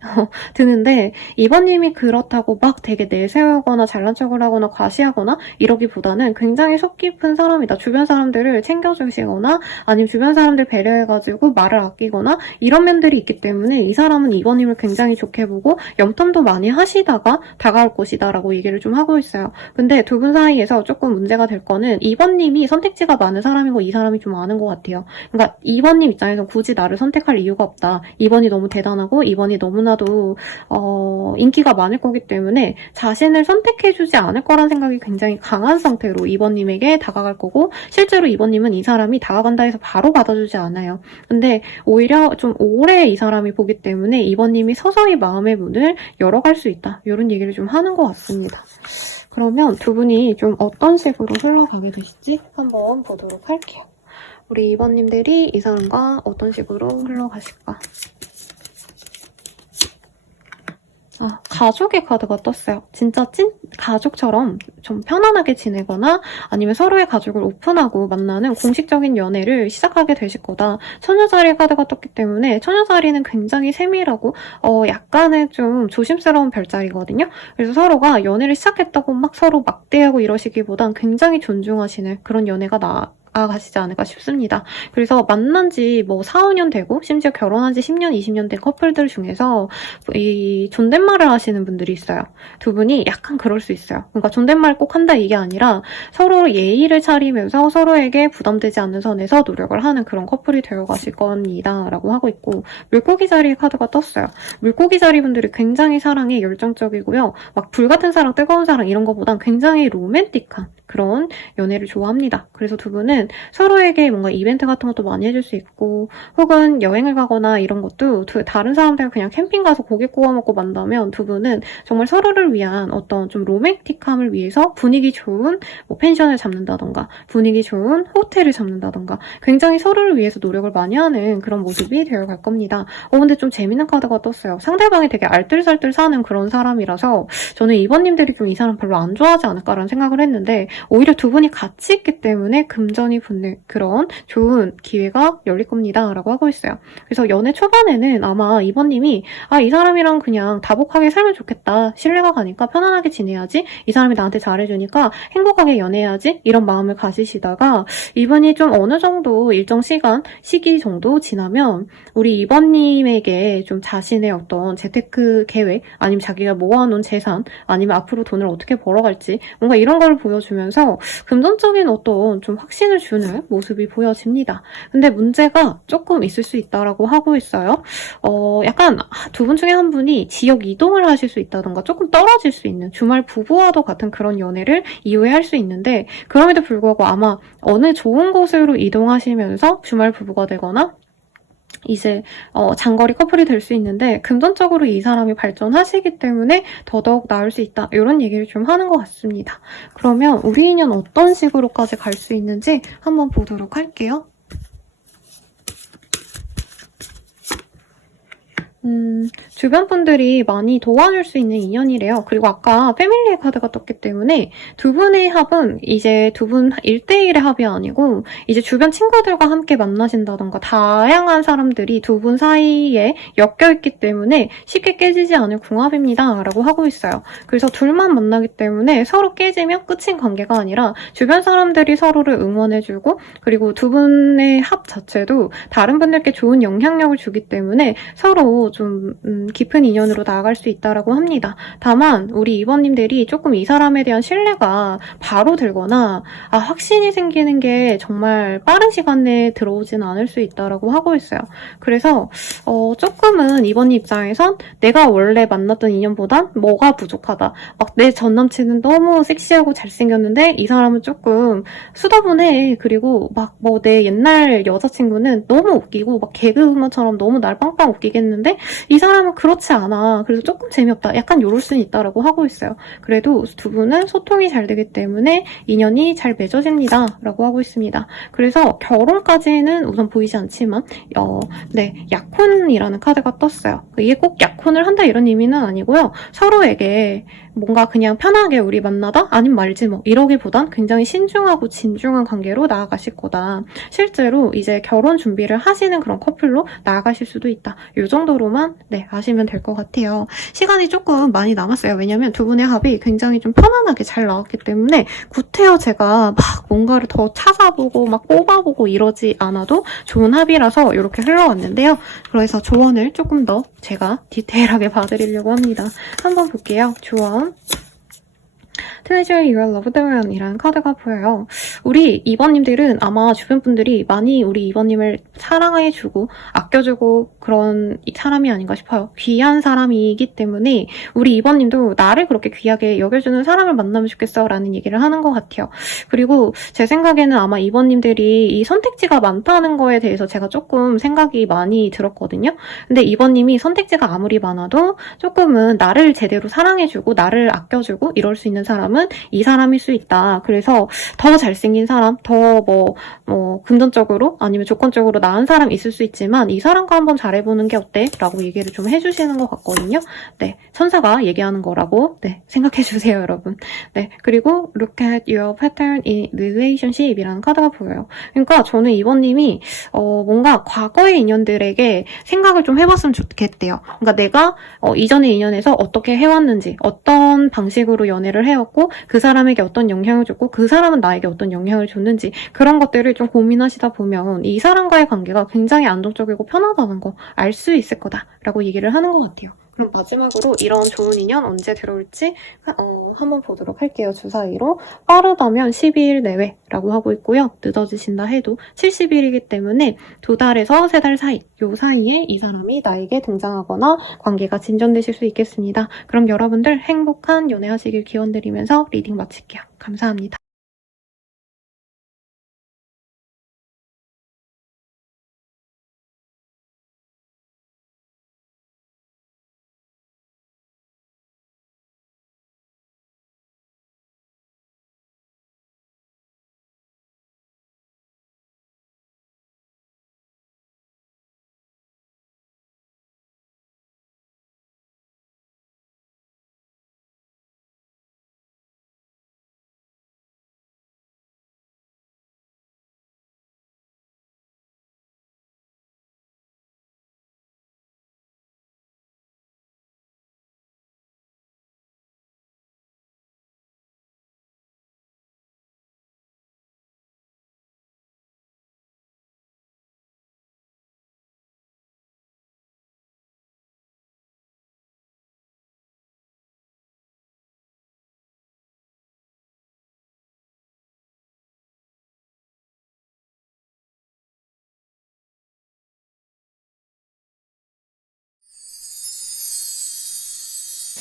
드는데 이번님이 그렇다고 막 되게 내세우거나 잘난 척을 하거나 과시하거나 이러기보다는 굉장히 속 깊은 사람이다. 주변 사람들을 챙겨주시거나 아니면 주변 사람들 배려해가지고 말을 아끼거나 이런 면들이 있기 때문에 이 사람은 이번님을 굉장히 좋게 보고 염탐도 많이 하시다가 다가올 것이다 라고 얘기를 좀 하고 있어요. 근데 두 분 사이에서 조금 문제가 될 거는 이번님이 선택지가 많은 사람이고 이 사람이 좀 많은 것 같아요. 그러니까 이번님 입장에서 굳이 나를 선택할 이유가 없다. 이번이 너무 대단하고 이번이 너무나도 인기가 많을 거기 때문에 자신을 선택해주지 않을 거란 생각이 굉장히 강한 상태로 이번님에게 다가갈 거고 실제로 이번님은 이 사람이 다가간다 해서 바로 받아주지 않아요. 근데 오히려 좀 오래 이 사람이 보기 때문에 이번님이 서서히 마음의 문을 열어갈 수 있다. 이런 얘기를 좀 하는 것 같습니다. 그러면 두 분이 좀 어떤 식으로 흘러가게 되실지 한번 보도록 할게요. 우리 이번님들이 이 사람과 어떤 식으로 흘러가실까? 가족의 카드가 떴어요. 진짜 찐 가족처럼 좀 편안하게 지내거나 아니면 서로의 가족을 오픈하고 만나는 공식적인 연애를 시작하게 되실 거다. 처녀자리 카드가 떴기 때문에 처녀자리는 굉장히 세밀하고 약간의 좀 조심스러운 별자리거든요. 그래서 서로가 연애를 시작했다고 막 서로 막대하고 이러시기보단 굉장히 존중하시는 그런 연애가 나아가시지 않을까 싶습니다. 그래서 만난 지 뭐 4, 5년 되고 심지어 결혼한 지 10년, 20년 된 커플들 중에서 이 존댓말을 하시는 분들이 있어요. 두 분이 약간 그럴 수 있어요. 그러니까 존댓말 꼭 한다 이게 아니라 서로 예의를 차리면서 서로에게 부담되지 않는 선에서 노력을 하는 그런 커플이 되어 가실 겁니다. 라고 하고 있고, 물고기 자리 카드가 떴어요. 물고기 자리 분들이 굉장히 사랑에 열정적이고요. 막 불같은 사랑, 뜨거운 사랑 이런 거보단 굉장히 로맨틱한 그런 연애를 좋아합니다. 그래서 두 분은 서로에게 뭔가 이벤트 같은 것도 많이 해줄 수 있고, 혹은 여행을 가거나 이런 것도 다른 사람들과 그냥 캠핑 가서 고기 구워 먹고 만나면 두 분은 정말 서로를 위한 어떤 좀 로맨틱함을 위해서 분위기 좋은 뭐 펜션을 잡는다던가 분위기 좋은 호텔을 잡는다던가 굉장히 서로를 위해서 노력을 많이 하는 그런 모습이 되어갈 겁니다. 근데 좀 재밌는 카드가 떴어요. 상대방이 되게 알뜰살뜰 사는 그런 사람이라서 저는 이번님들이 좀 이 사람 별로 안 좋아하지 않을까라는 생각을 했는데 오히려 두 분이 같이 있기 때문에 금전이 붙는 그런 좋은 기회가 열릴 겁니다. 라고 하고 있어요. 그래서 연애 초반에는 아마 이번님이 이 사람이랑 그냥 다복하게 살면 좋겠다. 신뢰가 가니까 편안하게 지내야지. 이 사람이 나한테 잘해주니까 행복하게 연애해야지. 이런 마음을 가지시다가 이분이 좀 어느 정도 일정 시기 정도 지나면 우리 이번님에게 좀 자신의 어떤 재테크 계획 아니면 자기가 모아놓은 재산 아니면 앞으로 돈을 어떻게 벌어갈지 뭔가 이런 걸 보여주면서 금전적인 어떤 좀 확신을 주는 모습이 보여집니다. 근데 문제가 조금 있을 수 있다라고 하고 있어요. 약간 두 분 중에 한 분이 지역 이동을 하실 수 있다던가 조금 떨어질 수 있는 주말 부부와도 같은 그런 연애를 이후에 할 수 있는데 그럼에도 불구하고 아마 어느 좋은 곳으로 이동하시면서 주말 부부가 되거나 이제 장거리 커플이 될 수 있는데 금전적으로 이 사람이 발전하시기 때문에 더더욱 나을 수 있다. 이런 얘기를 좀 하는 것 같습니다. 그러면 우리 인연 어떤 식으로까지 갈 수 있는지 한번 보도록 할게요. 주변 분들이 많이 도와줄 수 있는 인연이래요. 그리고 아까 패밀리의 카드가 떴기 때문에 두 분의 합은 이제 두 분 1대1의 합이 아니고 이제 주변 친구들과 함께 만나신다던가 다양한 사람들이 두 분 사이에 엮여있기 때문에 쉽게 깨지지 않을 궁합입니다. 라고 하고 있어요. 그래서 둘만 만나기 때문에 서로 깨지면 끝인 관계가 아니라 주변 사람들이 서로를 응원해주고 그리고 두 분의 합 자체도 다른 분들께 좋은 영향력을 주기 때문에 서로 좀 깊은 인연으로 나아갈 수 있다라고 합니다. 다만 우리 이번님들이 조금 이 사람에 대한 신뢰가 바로 들거나 확신이 생기는 게 정말 빠른 시간 내에 들어오진 않을 수 있다라고 하고 있어요. 그래서 조금은 이번님 입장에선 내가 원래 만났던 인연보단 뭐가 부족하다. 막 내 전남친은 너무 섹시하고 잘생겼는데 이 사람은 조금 수더분해. 그리고 막 뭐 내 옛날 여자친구는 너무 웃기고 막 개그우먼처럼 너무 날 빵빵 웃기겠는데 이 사람은 그렇지 않아. 그래서 조금 재미없다. 약간 요럴 수는 있다라고 하고 있어요. 그래도 두 분은 소통이 잘 되기 때문에 인연이 잘 맺어집니다. 라고 하고 있습니다. 그래서 결혼까지는 우선 보이지 않지만 약혼이라는 카드가 떴어요. 이게 꼭 약혼을 한다 이런 의미는 아니고요. 서로에게 뭔가 그냥 편하게 우리 만나다? 아님 말지 뭐 이러기보단 굉장히 신중하고 진중한 관계로 나아가실 거다. 실제로 이제 결혼 준비를 하시는 그런 커플로 나아가실 수도 있다. 이 정도로만 아시면 될 것 같아요. 시간이 조금 많이 남았어요. 왜냐면 두 분의 합이 굉장히 좀 편안하게 잘 나왔기 때문에 구태여 제가 막 뭔가를 더 찾아보고 막 뽑아보고 이러지 않아도 좋은 합이라서 이렇게 흘러왔는데요. 그래서 조언을 조금 더 제가 디테일하게 봐드리려고 합니다. 한번 볼게요. 조언. Treasure Your Loved One 이라는 카드가 보여요. 우리 2번님들은 아마 주변 분들이 많이 우리 2번님을 사랑해주고 아껴주고 그런 사람이 아닌가 싶어요. 귀한 사람이기 때문에 우리 2번님도 나를 그렇게 귀하게 여겨주는 사람을 만나면 좋겠어 라는 얘기를 하는 것 같아요. 그리고 제 생각에는 아마 2번님들이 이 선택지가 많다는 거에 대해서 제가 조금 생각이 많이 들었거든요. 근데 2번님이 선택지가 아무리 많아도 조금은 나를 제대로 사랑해주고 나를 아껴주고 이럴 수 있는 사람은 이 사람일 수 있다. 그래서 더 잘생긴 사람, 더 금전적으로 아니면 조건적으로 나은 사람 있을 수 있지만 이 사람과 한번 잘해보는 게 어때? 라고 얘기를 좀 해주시는 것 같거든요. 천사가 얘기하는 거라고 생각해주세요, 여러분. 그리고 Look at your pattern in relationship 이라는 카드가 보여요. 그러니까 저는 이번님이 뭔가 과거의 인연들에게 생각을 좀 해봤으면 좋겠대요. 그러니까 내가 이전의 인연에서 어떻게 해왔는지, 어떤 방식으로 연애를 해왔고 줬고 그 사람에게 어떤 영향을 줬고 그 사람은 나에게 어떤 영향을 줬는지 그런 것들을 좀 고민하시다 보면 이 사람과의 관계가 굉장히 안정적이고 편하다는 거 알 수 있을 거다라고 얘기를 하는 것 같아요. 그럼 마지막으로 이런 좋은 인연 언제 들어올지 한번 보도록 할게요. 주사위로 빠르다면 12일 내외라고 하고 있고요. 늦어지신다 해도 70일이기 때문에 2달에서 3달 사이, 요 사이에 이 사람이 나에게 등장하거나 관계가 진전되실 수 있겠습니다. 그럼 여러분들 행복한 연애하시길 기원드리면서 리딩 마칠게요. 감사합니다.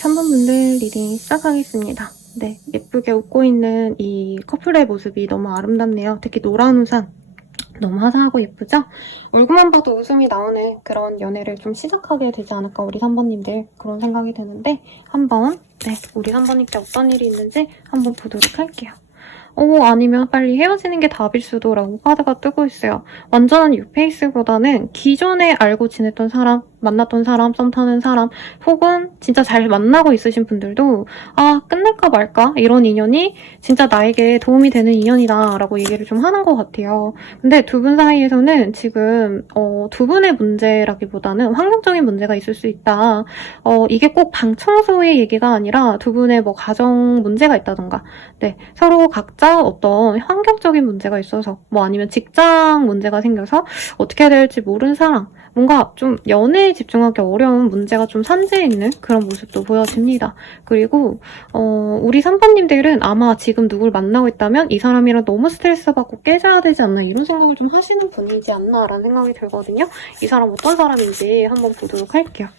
천번분들 리딩 시작하겠습니다. 네, 예쁘게 웃고 있는 이 커플의 모습이 너무 아름답네요. 특히 노란 우산. 너무 화사하고 예쁘죠? 얼굴만 봐도 웃음이 나오는 그런 연애를 좀 시작하게 되지 않을까 우리 3번님들 그런 생각이 드는데 한번 우리 3번님께 어떤 일이 있는지 한번 보도록 할게요. 아니면 빨리 헤어지는 게 답일 수도 라고 카드가 뜨고 있어요. 완전한 뉴페이스보다는 기존에 알고 지냈던 사람, 만났던 사람, 썸 타는 사람 혹은 진짜 잘 만나고 있으신 분들도 끝낼까 말까 이런 인연이 진짜 나에게 도움이 되는 인연이다 라고 얘기를 좀 하는 것 같아요. 근데 두 분 사이에서는 지금 두 분의 문제라기보다는 환경적인 문제가 있을 수 있다. 이게 꼭 방 청소의 얘기가 아니라 두 분의 뭐 가정 문제가 있다던가 서로 각자 어떤 환경적인 문제가 있어서 뭐 아니면 직장 문제가 생겨서 어떻게 해야 될지 모르는 상황 뭔가 좀 연애에 집중하기 어려운 문제가 좀 산재해 있는 그런 모습도 보여집니다. 그리고 우리 3번님들은 아마 지금 누굴 만나고 있다면 이 사람이랑 너무 스트레스 받고 깨져야 되지 않나 이런 생각을 좀 하시는 분이지 않나 라는 생각이 들거든요. 이 사람 어떤 사람인지 한번 보도록 할게요.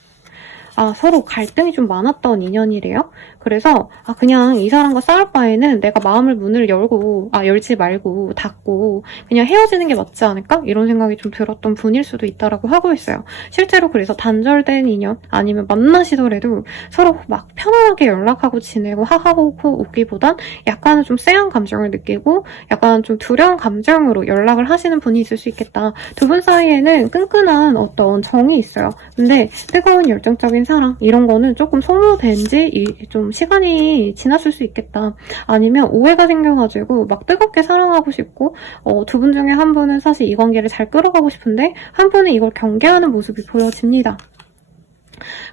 서로 갈등이 좀 많았던 인연이래요. 그래서 그냥 이 사람과 싸울 바에는 내가 마음을 문을 열지 말고 닫고 그냥 헤어지는 게 맞지 않을까? 이런 생각이 좀 들었던 분일 수도 있다라고 하고 있어요. 실제로 그래서 단절된 인연 아니면 만나시더라도 서로 막 편안하게 연락하고 지내고 하하호호 웃기보단 약간은 좀 쎄한 감정을 느끼고 약간 좀 두려운 감정으로 연락을 하시는 분이 있을 수 있겠다. 두 분 사이에는 끈끈한 어떤 정이 있어요. 근데 뜨거운 열정적인 사랑 이런 거는 조금 소모된 지 좀 시간이 지났을 수 있겠다. 아니면 오해가 생겨가지고 막 뜨겁게 사랑하고 싶고 두 분 중에 한 분은 사실 이 관계를 잘 끌어가고 싶은데 한 분은 이걸 경계하는 모습이 보여집니다.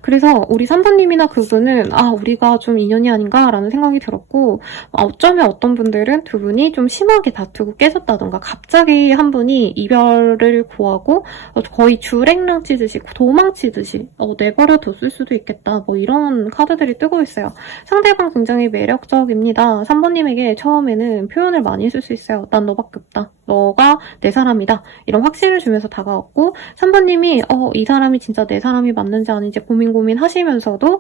그래서 우리 3번님이나 그분은 우리가 좀 인연이 아닌가라는 생각이 들었고 어쩌면 어떤 분들은 두 분이 좀 심하게 다투고 깨졌다던가 갑자기 한 분이 이별을 고하고 거의 주랭랑 치듯이 도망치듯이 내버려 뒀을 수도 있겠다 뭐 이런 카드들이 뜨고 있어요. 상대방 굉장히 매력적입니다. 3번님에게 처음에는 표현을 많이 했을 수 있어요. 난 너밖에 없다. 너가 내 사람이다. 이런 확신을 주면서 다가왔고 3번님이 이 사람이 진짜 내 사람이 맞는지 아닌지 고민 하시면서도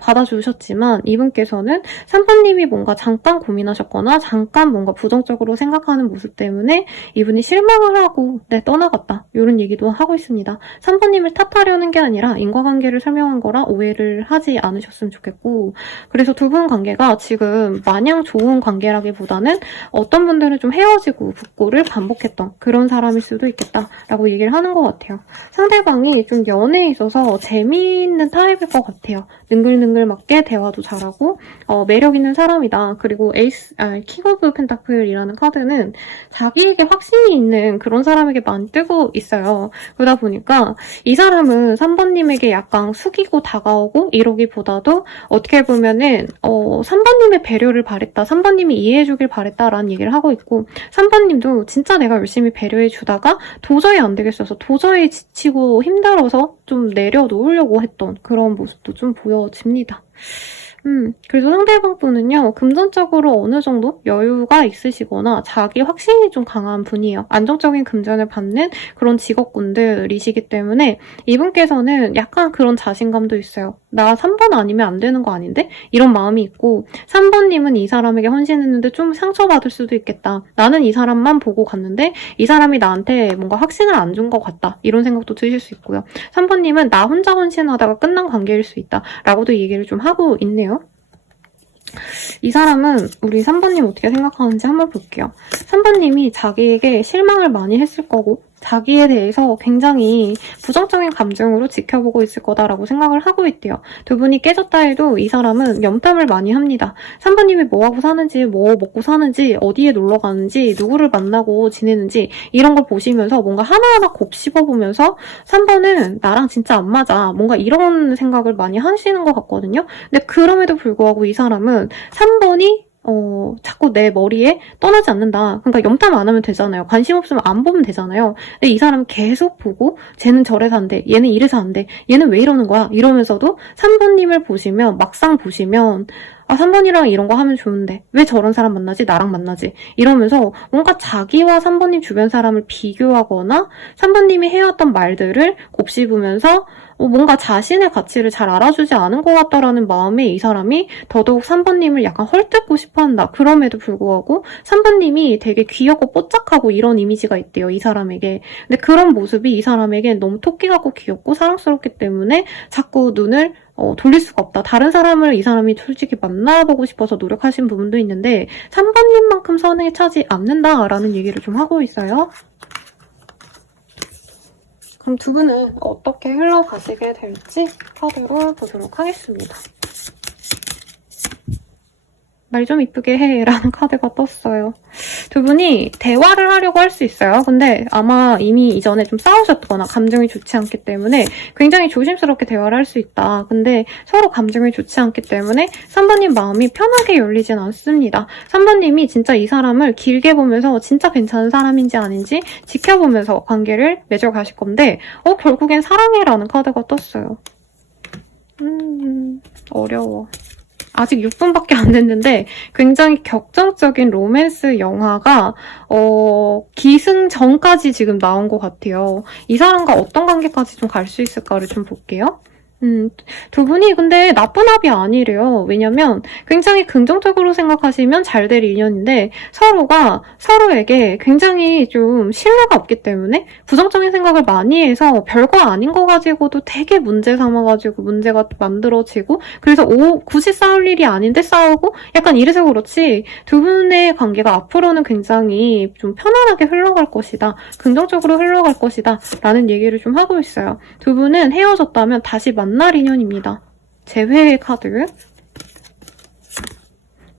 받아주셨지만 이분께서는 3번님이 뭔가 잠깐 고민하셨거나 잠깐 뭔가 부정적으로 생각하는 모습 때문에 이분이 실망을 하고 떠나갔다. 이런 얘기도 하고 있습니다. 3번님을 탓하려는 게 아니라 인과관계를 설명한 거라 오해를 하지 않으셨으면 좋겠고 그래서 두 분 관계가 지금 마냥 좋은 관계라기보다는 어떤 분들은 좀 헤어지고 붙고 꼴을 반복했던 그런 사람일 수도 있겠다라고 얘기를 하는 것 같아요. 상대방이 좀 연애에 있어서 재미있는 타입일 것 같아요. 능글능글맞게 대화도 잘하고 매력 있는 사람이다. 그리고 킹 오브 펜타클이라는 카드는 자기에게 확신이 있는 그런 사람에게 많이 뜨고 있어요. 그러다 보니까 이 사람은 3번님에게 약간 숙이고 다가오고 이러기보다도 어떻게 보면은 3번님의 배려를 바랬다. 3번님이 이해해주길 바랬다라는 얘기를 하고 있고 3번님도 진짜 내가 열심히 배려해주다가 도저히 안 되겠어서 도저히 지치고 힘들어서 좀 내려놓으려고 했던 그런 모습도 좀 보여집니다. 그래서 상대방 분은요, 금전적으로 어느 정도 여유가 있으시거나 자기 확신이 좀 강한 분이에요. 안정적인 금전을 받는 그런 직업군들이시기 때문에 이분께서는 약간 그런 자신감도 있어요. 나 3번 아니면 안 되는 거 아닌데? 이런 마음이 있고 3번님은 이 사람에게 헌신했는데 좀 상처받을 수도 있겠다. 나는 이 사람만 보고 갔는데 이 사람이 나한테 뭔가 확신을 안 준 것 같다. 이런 생각도 드실 수 있고요. 3번님은 나 혼자 헌신하다가 끝난 관계일 수 있다. 라고도 얘기를 좀 하고 있네요. 이 사람은 우리 3번님 어떻게 생각하는지 한번 볼게요. 3번님이 자기에게 실망을 많이 했을 거고 자기에 대해서 굉장히 부정적인 감정으로 지켜보고 있을 거다라고 생각을 하고 있대요. 두 분이 깨졌다 해도 이 사람은 염탐을 많이 합니다. 3번님이 뭐하고 사는지, 뭐 먹고 사는지, 어디에 놀러 가는지, 누구를 만나고 지내는지 이런 걸 보시면서 뭔가 하나하나 곱씹어보면서 3번은 나랑 진짜 안 맞아. 뭔가 이런 생각을 많이 하시는 것 같거든요. 근데 그럼에도 불구하고 이 사람은 3번이 자꾸 내 머리에 떠나지 않는다. 그러니까 염탐 안 하면 되잖아요. 관심 없으면 안 보면 되잖아요. 근데 이 사람은 계속 보고 쟤는 저래서 안 돼. 얘는 이래서 안 돼. 얘는 왜 이러는 거야. 이러면서도 3번님을 보시면 막상 보시면 3번이랑 이런 거 하면 좋은데 왜 저런 사람 만나지? 나랑 만나지? 이러면서 뭔가 자기와 3번님 주변 사람을 비교하거나 3번님이 해왔던 말들을 곱씹으면서 뭔가 자신의 가치를 잘 알아주지 않은 것 같다라는 마음에 이 사람이 더더욱 3번님을 약간 헐뜯고 싶어한다. 그럼에도 불구하고 3번님이 되게 귀엽고 뽀짝하고 이런 이미지가 있대요. 이 사람에게. 근데 그런 모습이 이 사람에게 너무 토끼 같고 귀엽고 사랑스럽기 때문에 자꾸 눈을 돌릴 수가 없다. 다른 사람을 이 사람이 솔직히 만나보고 싶어서 노력하신 부분도 있는데 3번님만큼 선에 차지 않는다라는 얘기를 좀 하고 있어요. 그럼 두 분은 어떻게 흘러가시게 될지 카드로 보도록 하겠습니다. 말 좀 이쁘게 해 라는 카드가 떴어요. 두 분이 대화를 하려고 할 수 있어요. 근데 아마 이미 이전에 좀 싸우셨거나 감정이 좋지 않기 때문에 굉장히 조심스럽게 대화를 할 수 있다. 근데 서로 감정이 좋지 않기 때문에 3번님 마음이 편하게 열리진 않습니다. 3번님이 진짜 이 사람을 길게 보면서 진짜 괜찮은 사람인지 아닌지 지켜보면서 관계를 맺어가실 건데 결국엔 사랑해라는 카드가 떴어요. 어려워. 아직 6분밖에 안 됐는데 굉장히 격정적인 로맨스 영화가 기승전까지 지금 나온 것 같아요. 이 사람과 어떤 관계까지 좀 갈 수 있을까를 좀 볼게요. 두 분이 근데 나쁜 합이 아니래요. 왜냐면 굉장히 긍정적으로 생각하시면 잘 될 인연인데 서로가 서로에게 굉장히 좀 신뢰가 없기 때문에 부정적인 생각을 많이 해서 별거 아닌 거 가지고도 되게 문제 삼아가지고 문제가 만들어지고 그래서 굳이 싸울 일이 아닌데 싸우고 약간 이래서 그렇지 두 분의 관계가 앞으로는 굉장히 좀 편안하게 흘러갈 것이다. 긍정적으로 흘러갈 것이다. 라는 얘기를 좀 하고 있어요. 두 분은 헤어졌다면 다시 만날 인연입니다. 재회의 카드.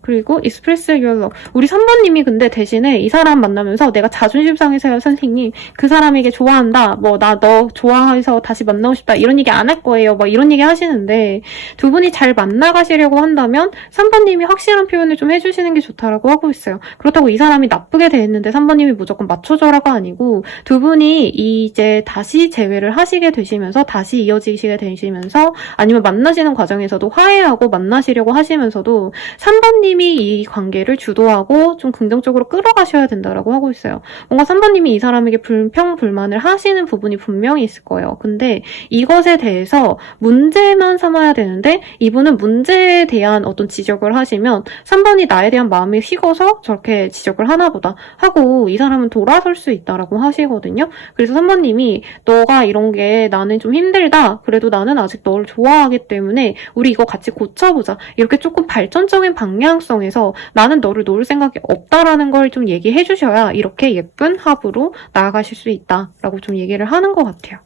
그리고 Express Your Love. 우리 3번님이 근데 대신에 이 사람 만나면서 내가 자존심 상해서요 선생님 그 사람에게 좋아한다 뭐 나 너 좋아해서 다시 만나고 싶다 이런 얘기 안 할 거예요 뭐 이런 얘기 하시는데 두 분이 잘 만나가시려고 한다면 3번님이 확실한 표현을 좀 해주시는 게 좋다라고 하고 있어요. 그렇다고 이 사람이 나쁘게 대했는데 3번님이 무조건 맞춰줘라가 아니고 두 분이 이제 다시 재회를 하시게 되시면서 다시 이어지시게 되시면서 아니면 만나시는 과정에서도 화해하고 만나시려고 하시면서도 3번님 이 관계를 주도하고 좀 긍정적으로 끌어가셔야 된다라고 하고 있어요. 뭔가 3번님이 이 사람에게 불평불만을 하시는 부분이 분명히 있을 거예요. 근데 이것에 대해서 문제만 삼아야 되는데 이분은 문제에 대한 어떤 지적을 하시면 3번이 나에 대한 마음이 식어서 저렇게 지적을 하나 보다 하고 이 사람은 돌아설 수 있다라고 하시거든요. 그래서 3번님이 너가 이런 게 나는 좀 힘들다. 그래도 나는 아직 너를 좋아하기 때문에 우리 이거 같이 고쳐보자. 이렇게 조금 발전적인 방향 필요성에서 나는 너를 놓을 생각이 없다라는 걸 좀 얘기해 주셔야 이렇게 예쁜 합으로 나아가실 수 있다라고 좀 얘기를 하는 것 같아요.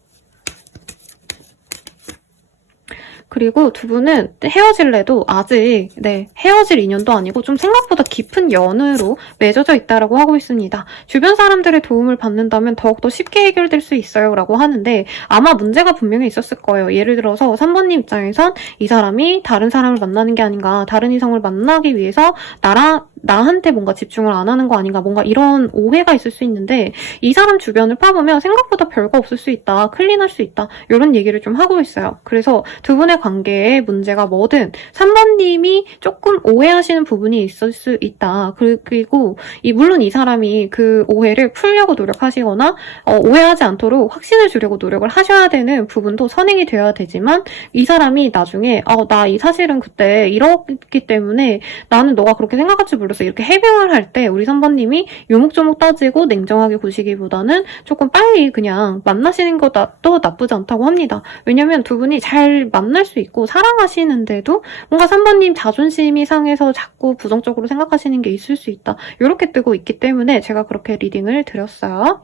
그리고 두 분은 헤어질래도 아직 헤어질 인연도 아니고 좀 생각보다 깊은 연으로 맺어져 있다라고 하고 있습니다. 주변 사람들의 도움을 받는다면 더욱더 쉽게 해결될 수 있어요 라고 하는데 아마 문제가 분명히 있었을 거예요. 예를 들어서 3번님 입장에선 이 사람이 다른 사람을 만나는 게 아닌가, 다른 이성을 만나기 위해서 나한테 뭔가 집중을 안 하는 거 아닌가, 뭔가 이런 오해가 있을 수 있는데 이 사람 주변을 파보면 생각보다 별거 없을 수 있다, 클린할 수 있다, 이런 얘기를 좀 하고 있어요. 그래서 두 분의 관계에 문제가 뭐든 3번님이 조금 오해하시는 부분이 있을 수 있다. 그리고 물론 이 사람이 그 오해를 풀려고 노력하시거나 오해하지 않도록 확신을 주려고 노력을 하셔야 되는 부분도 선행이 되어야 되지만 이 사람이 나중에 나 이 사실은 그때 이렇기 때문에 나는 너가 그렇게 생각할 줄 몰랐어, 이렇게 해명을 할 때 우리 3번님이 요목조목 따지고 냉정하게 보시기보다는 조금 빨리 그냥 만나시는 것도 나쁘지 않다고 합니다. 왜냐면 두 분이 잘 만날 수 있고 사랑하시는데도 뭔가 3번님 자존심이 상해서 자꾸 부정적으로 생각하시는 게 있을 수 있다, 이렇게 뜨고 있기 때문에 제가 그렇게 리딩을 드렸어요.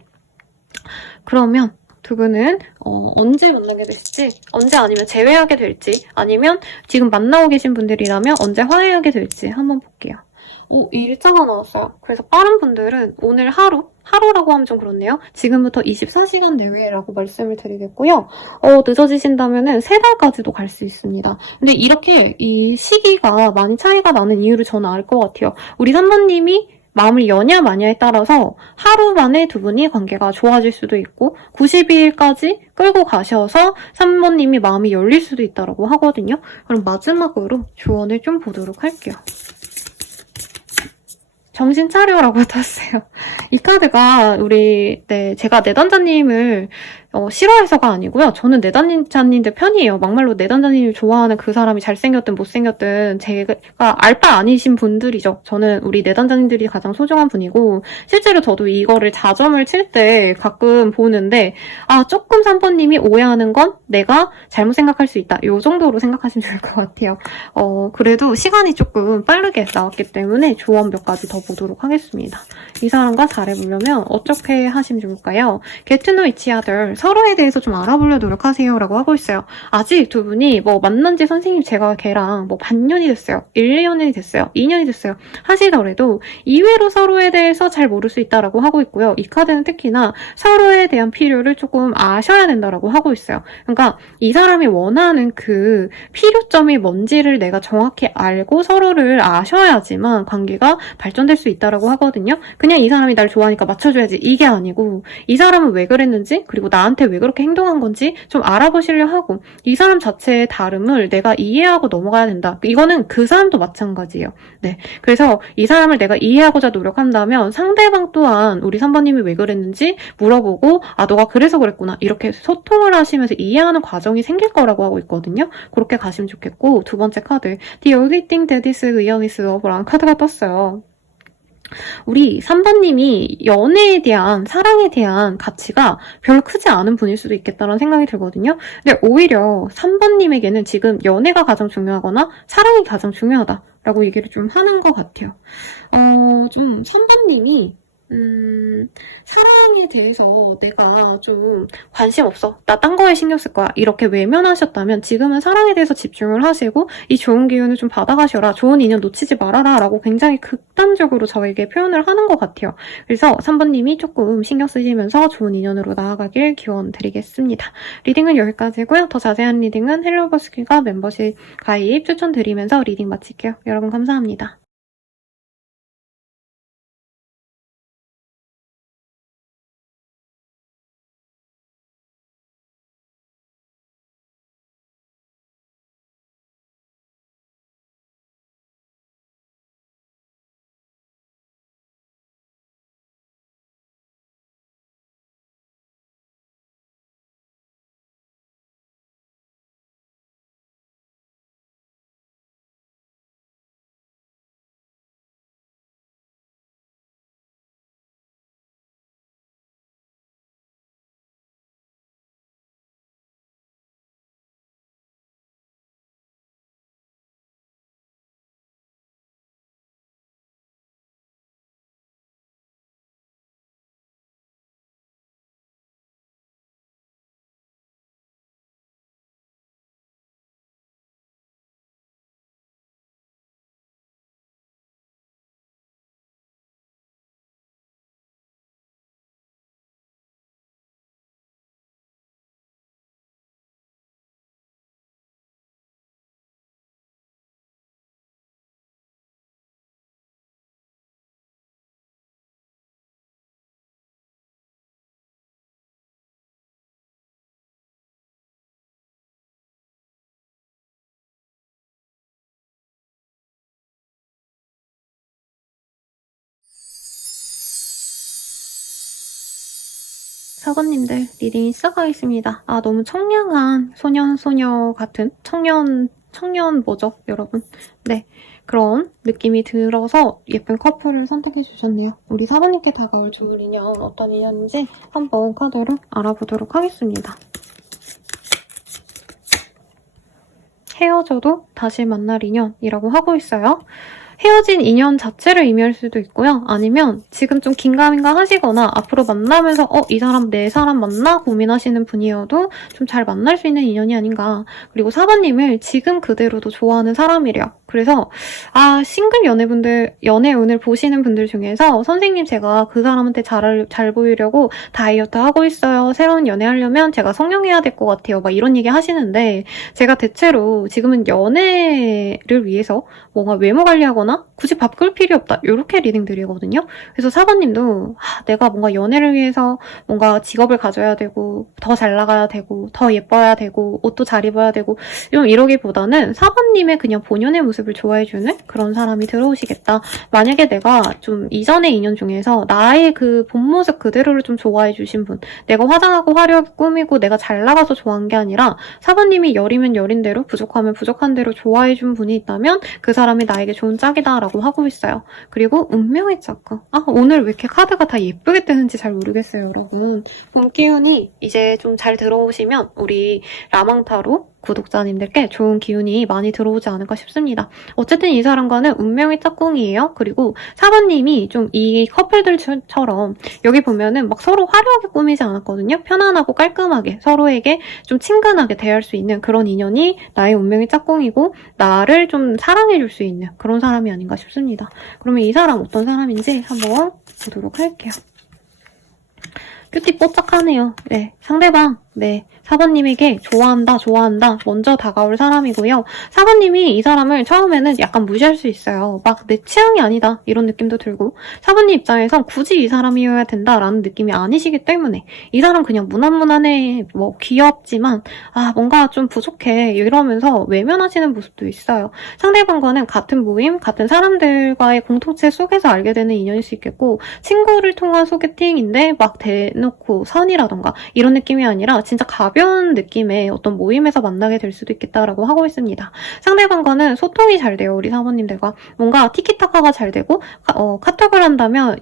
그러면 두 분은 언제 만나게 될지, 언제 아니면 재회하게 될지, 아니면 지금 만나고 계신 분들이라면 언제 화해하게 될지 한번 볼게요. 일자가 나왔어요. 그래서 빠른 분들은 오늘 하루라고 하면 좀 그렇네요. 지금부터 24시간 내외라고 말씀을 드리겠고요. 늦어지신다면은 3달까지도 갈 수 있습니다. 근데 이렇게 이 시기가 많이 차이가 나는 이유를 저는 알 것 같아요. 우리 3번님이 마음을 여냐 마냐에 따라서 하루 만에 두 분이 관계가 좋아질 수도 있고 92일까지 끌고 가셔서 3번님이 마음이 열릴 수도 있다고 하거든요. 그럼 마지막으로 조언을 좀 보도록 할게요. 정신 차려라고 떴어요. 이 카드가 제가 내단자님을 싫어해서가 아니고요. 저는 내단자님들 편이에요. 막말로 내단자님을 좋아하는 그 사람이 잘생겼든 못생겼든 제가 알 바 아니신 분들이죠. 저는 우리 내단자님들이 가장 소중한 분이고 실제로 저도 이거를 자점을 칠 때 가끔 보는데 조금 3번님이 오해하는 건 내가 잘못 생각할 수 있다, 이 정도로 생각하시면 좋을 것 같아요. 그래도 시간이 조금 빠르게 나왔기 때문에 조언 몇 가지 더 보도록 하겠습니다. 이 사람과 잘해보려면 어떻게 하시면 좋을까요? Get to know each other. 서로에 대해서 좀 알아보려 노력하세요 라고 하고 있어요. 아직 두 분이 만난 지 선생님 제가 걔랑 반년이 됐어요, 1년이 됐어요, 2년이 됐어요 하시더라도 이외로 서로에 대해서 잘 모를 수 있다라고 하고 있고요. 이 카드는 특히나 서로에 대한 필요를 조금 아셔야 된다라고 하고 있어요. 그러니까 이 사람이 원하는 그 필요점이 뭔지를 내가 정확히 알고 서로를 아셔야지만 관계가 발전될 수 있다라고 하거든요. 그냥 이 사람이 날 좋아하니까 맞춰줘야지, 이게 아니고 이 사람은 왜 그랬는지, 그리고 나한테 왜 그렇게 행동한 건지 좀 알아보시려 하고 이 사람 자체의 다름을 내가 이해하고 넘어가야 된다. 이거는 그 사람도 마찬가지예요. 그래서 이 사람을 내가 이해하고자 노력한다면 상대방 또한 우리 3번님이 왜 그랬는지 물어보고 너가 그래서 그랬구나, 이렇게 소통을 하시면서 이해하는 과정이 생길 거라고 하고 있거든요. 그렇게 가시면 좋겠고, 두 번째 카드 The only thing that is real is love라는 카드가 떴어요. 우리 3번님이 연애에 대한, 사랑에 대한 가치가 별로 크지 않은 분일 수도 있겠다는 생각이 들거든요. 근데 오히려 3번님에게는 지금 연애가 가장 중요하거나 사랑이 가장 중요하다라고 얘기를 좀 하는 것 같아요. 좀 3번님이 사랑에 대해서 내가 좀 관심 없어, 나 딴 거에 신경 쓸 거야, 이렇게 외면하셨다면 지금은 사랑에 대해서 집중을 하시고 이 좋은 기운을 좀 받아가셔라, 좋은 인연 놓치지 말아라 라고 굉장히 극단적으로 저에게 표현을 하는 것 같아요. 그래서 3번님이 조금 신경 쓰시면서 좋은 인연으로 나아가길 기원 드리겠습니다. 리딩은 여기까지고요. 더 자세한 리딩은 헬로버스키가 멤버십 가입 추천드리면서 리딩 마칠게요. 여러분 감사합니다. 사번님들 리딩 시작하겠습니다. 아, 너무 청량한 소녀 같은 청년 뭐죠, 여러분? 네, 그런 느낌이 들어서 예쁜 커플을 선택해 주셨네요. 우리 사번님께 다가올 좋은 인연 어떤 인연인지 한번 카드로 알아보도록 하겠습니다. 헤어져도 다시 만날 인연이라고 하고 있어요. 헤어진 인연 자체를 의미할 수도 있고요. 아니면 지금 좀 긴가민가 하시거나 앞으로 만나면서 이 사람 내 사람 맞나 고민하시는 분이어도 좀 잘 만날 수 있는 인연이 아닌가. 그리고 사번님을 지금 그대로도 좋아하는 사람이래요. 그래서 싱글 연애운을 보시는 분들 중에서 선생님 제가 그 사람한테 잘 보이려고 다이어트 하고 있어요. 새로운 연애하려면 제가 성형해야 될 것 같아요. 막 이런 얘기 하시는데 제가 대체로 지금은 연애를 위해서 뭔가 외모 관리하거나 굳이 바꿀 필요 없다. 이렇게 리딩 드리거든요. 그래서 사번님도 내가 뭔가 연애를 위해서 뭔가 직업을 가져야 되고 더 잘 나가야 되고 더 예뻐야 되고 옷도 잘 입어야 되고 이러기보다는 사번님의 그냥 본연의 모습을 좋아해주는 그런 사람이 들어오시겠다. 만약에 내가 좀 이전의 인연 중에서 나의 그 본 모습 그대로를 좀 좋아해주신 분, 내가 화장하고 화려하게 꾸미고 내가 잘 나가서 좋아한 게 아니라 사번님이 열이면 열인 대로 부족하면 부족한 대로 좋아해준 분이 있다면 그 사람이 나에게 좋은 짝이다 라고 하고 있어요. 그리고 운명의 짝꿍. 오늘 왜 이렇게 카드가 다 예쁘게 뜨는지 잘 모르겠어요, 여러분. 봄 기운이 이제 좀 잘 들어오시면 우리 라망타로 구독자님들께 좋은 기운이 많이 들어오지 않을까 싶습니다. 어쨌든 이 사람과는 운명의 짝꿍이에요. 그리고 사번님이 좀 이 커플들처럼 여기 보면은 막 서로 화려하게 꾸미지 않았거든요. 편안하고 깔끔하게 서로에게 좀 친근하게 대할 수 있는 그런 인연이 나의 운명의 짝꿍이고 나를 좀 사랑해줄 수 있는 그런 사람이 아닌가 싶습니다. 그러면 이 사람 어떤 사람인지 한번 보도록 할게요. 큐티 뽀짝하네요. 네, 상대방, 네, 사번님에게 좋아한다 먼저 다가올 사람이고요. 사번님이 이 사람을 처음에는 약간 무시할 수 있어요. 막 내 취향이 아니다 이런 느낌도 들고 사번님 입장에선 굳이 이 사람이어야 된다라는 느낌이 아니시기 때문에 이 사람 그냥 무난무난해, 뭐 귀엽지만 뭔가 좀 부족해 이러면서 외면하시는 모습도 있어요. 상대방과는 같은 모임, 같은 사람들과의 공통체 속에서 알게 되는 인연일 수 있겠고 친구를 통한 소개팅인데 막 대놓고 선이라던가 이런 느낌이 아니라 진짜 가벼운 느낌의 어떤 모임에서 만나게 될 수도 있겠다라고 하고 있습니다. 상대방과는 소통이 잘 돼요. 우리 사모님들과 뭔가 티키타카가 잘 되고 카톡을 한다면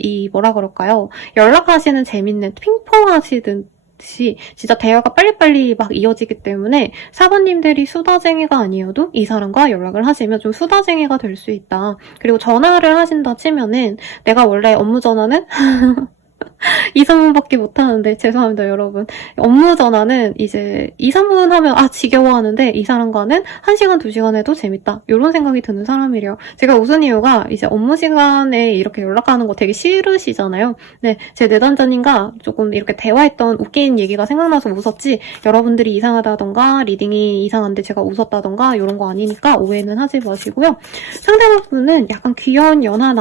연락하시는 재밌는 핑퐁 하시든 진짜 대화가 빨리빨리 막 이어지기 때문에 사번님들이 수다쟁이가 아니어도 이 사람과 연락을 하시면 좀 수다쟁이가 될 수 있다. 그리고 전화를 하신다 치면은 내가 원래 업무 전화는 2, 3분밖에 못하는데 죄송합니다 여러분. 업무 전화는 이제 2, 3분 하면 지겨워하는데 이 사람과는 1시간, 2시간 해도 재밌다 이런 생각이 드는 사람이래요. 제가 웃은 이유가 이제 업무 시간에 이렇게 연락하는 거 되게 싫으시잖아요. 네, 제 내담자님과 조금 이렇게 대화했던 웃긴 얘기가 생각나서 웃었지 여러분들이 이상하다던가 리딩이 이상한데 제가 웃었다던가 이런 거 아니니까 오해는 하지 마시고요. 상대방분은 약간 귀여운 연하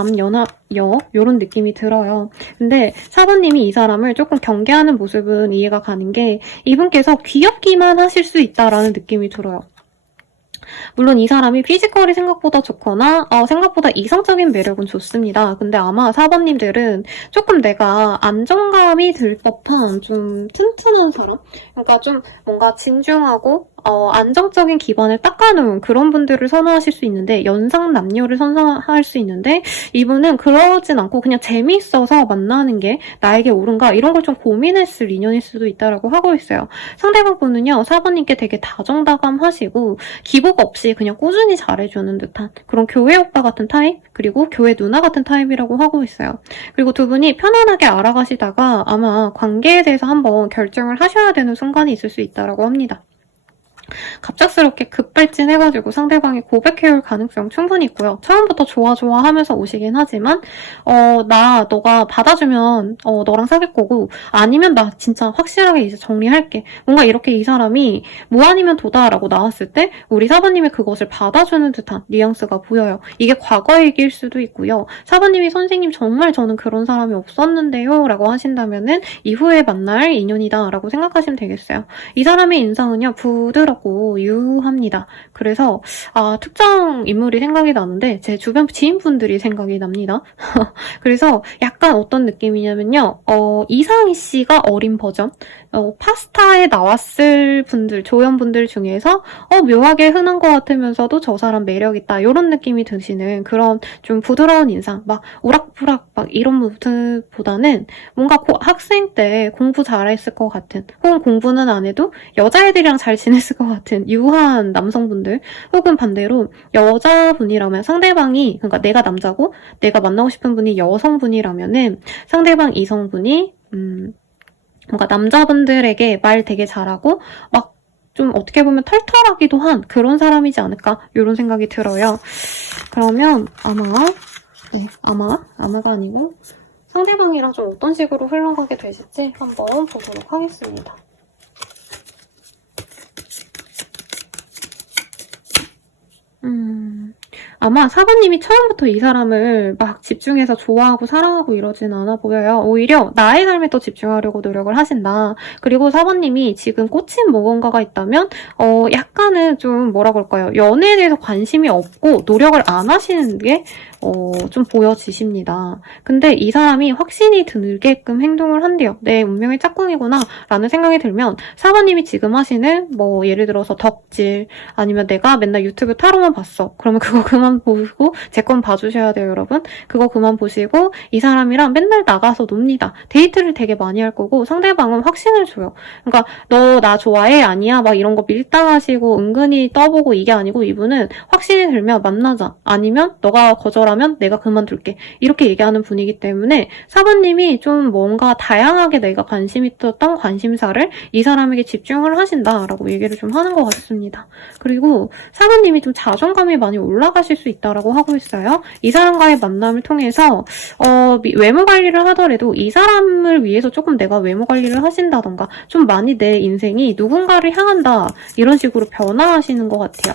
여 이런 느낌이 들어요. 근데 사번님이 이 사람을 조금 경계하는 모습은 이해가 가는 게 이분께서 귀엽기만 하실 수 있다라는 느낌이 들어요. 물론 이 사람이 피지컬이 생각보다 좋거나 생각보다 이성적인 매력은 좋습니다. 근데 아마 사번님들은 조금 내가 안정감이 들 법한 좀 튼튼한 사람? 그러니까 좀 뭔가 진중하고 안정적인 기반을 닦아놓은 그런 분들을 선호하실 수 있는데 연상 남녀를 선호할 수 있는데 이분은 그러진 않고 그냥 재미있어서 만나는 게 나에게 옳은가 이런 걸 좀 고민했을 인연일 수도 있다라고 하고 있어요. 상대방 분은요 사번님께 되게 다정다감하시고 기복 없이 그냥 꾸준히 잘해주는 듯한 그런 교회 오빠 같은 타입 그리고 교회 누나 같은 타입이라고 하고 있어요. 그리고 두 분이 편안하게 알아가시다가 아마 관계에 대해서 한번 결정을 하셔야 되는 순간이 있을 수 있다라고 합니다. 갑작스럽게 급발진해가지고 상대방이 고백해올 가능성 충분히 있고요. 처음부터 좋아 하면서 오시긴 하지만 너가 받아주면 너랑 사귈 거고 아니면 나 진짜 확실하게 이제 정리할게. 뭔가 이렇게 이 사람이 뭐 아니면 도다라고 나왔을 때 우리 사부님이 그것을 받아주는 듯한 뉘앙스가 보여요. 이게 과거 얘기일 수도 있고요. 사부님이 선생님 정말 저는 그런 사람이 없었는데요 라고 하신다면은 이후에 만날 인연이다 라고 생각하시면 되겠어요. 이 사람의 인상은요 부드럽고 밝고 유합니다. 그래서 특정 인물이 생각이 나는데 제 주변 지인분들이 생각이 납니다. 그래서 약간 어떤 느낌이냐면요. 이상희 씨가 어린 버전, 파스타에 나왔을 분들, 조연분들 중에서 묘하게 흔한 것 같으면서도 저 사람 매력있다 이런 느낌이 드시는 그런 좀 부드러운 인상, 막 우락부락 막 이런 모드보다는 뭔가 학생 때 공부 잘했을 것 같은, 혹은 공부는 안 해도 여자애들이랑 잘 지냈을 것 같은 유한 남성분들, 혹은 반대로 여자분이라면 상대방이, 그러니까 내가 남자고 내가 만나고 싶은 분이 여성분이라면은 상대방 이성분이 뭔가 남자분들에게 말 되게 잘하고 막 좀 어떻게 보면 털털하기도 한 그런 사람이지 않을까 이런 생각이 들어요. 그러면 아마가 아니고 상대방이랑 좀 어떤 식으로 흘러가게 되실지 한번 보도록 하겠습니다. 아마 사부님이 처음부터 이 사람을 막 집중해서 좋아하고 사랑하고 이러진 않아 보여요. 오히려 나의 삶에 더 집중하려고 노력을 하신다. 그리고 사부님이 지금 꽂힌 무언가가 있다면 약간은 좀 뭐라 그럴까요? 연애에 대해서 관심이 없고 노력을 안 하시는 게 좀 보여지십니다. 근데 이 사람이 확신이 들게끔 행동을 한대요. 내 운명의 짝꿍이구나 라는 생각이 들면 사부님이 지금 하시는 뭐 예를 들어서 덕질 아니면 내가 맨날 유튜브 타로만 봤어. 그러면 그거 그만 보시고 제 건 봐주셔야 돼요, 여러분. 그거 그만 보시고 이 사람이랑 맨날 나가서 놉니다. 데이트를 되게 많이 할 거고 상대방은 확신을 줘요. 그러니까 너 나 좋아해? 아니야? 막 이런 거 밀당하시고 은근히 떠보고 이게 아니고 이분은 확신이 들면 만나자. 아니면 너가 거절하면 내가 그만둘게. 이렇게 얘기하는 분이기 때문에 사부님이 좀 뭔가 다양하게 내가 관심 있었던 관심사를 이 사람에게 집중을 하신다라고 얘기를 좀 하는 것 같습니다. 그리고 사부님이 좀 자존감이 많이 올라가실 수 있다라고 하고 있어요. 이 사람과의 만남을 통해서 외모 관리를 하더라도 이 사람을 위해서 조금 내가 외모 관리를 하신다던가 좀 많이 내 인생이 누군가를 향한다 이런 식으로 변화하시는 것 같아요.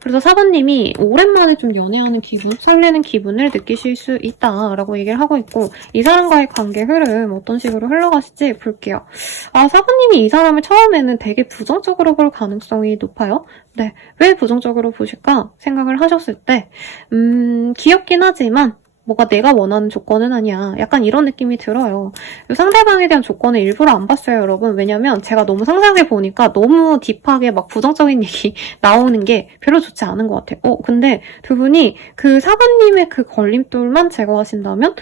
그래서 사부님이 오랜만에 좀 연애하는 기분, 설레는 기분을 느끼실 수 있다라고 얘기를 하고 있고 이 사람과의 관계 흐름 어떤 식으로 흘러가실지 볼게요. 사부님이 이 사람을 처음에는 되게 부정적으로 볼 가능성이 높아요. 네, 왜 부정적으로 보실까 생각을 하셨을 때 귀엽긴 하지만 뭐가 내가 원하는 조건은 아니야. 약간 이런 느낌이 들어요. 상대방에 대한 조건을 일부러 안 봤어요, 여러분. 왜냐면 제가 너무 상세하게 보니까 너무 딥하게 막 부정적인 얘기 나오는 게 별로 좋지 않은 것 같아요. 근데 두 분이 그 사부님의 그 걸림돌만 제거하신다면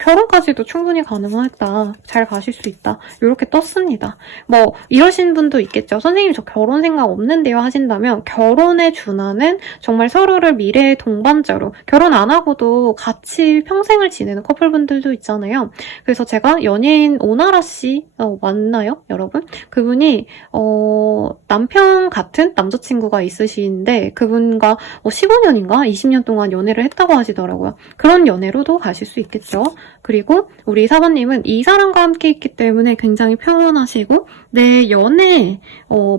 결혼까지도 충분히 가능하겠다. 잘 가실 수 있다. 이렇게 떴습니다. 뭐 이러신 분도 있겠죠. 선생님 저 결혼 생각 없는데요 하신다면 결혼에 준하는 정말 서로를 미래의 동반자로 결혼 안 하고도 같이 평생을 지내는 커플분들도 있잖아요. 그래서 제가 연예인 오나라 씨 맞나요, 여러분? 그분이 남편 같은 남자친구가 있으신데 그분과 15년인가 20년 동안 연애를 했다고 하시더라고요. 그런 연애로도 가실 수 있겠죠. 그리고 우리 사부님은 이 사람과 함께 있기 때문에 굉장히 평온하시고 내 연애에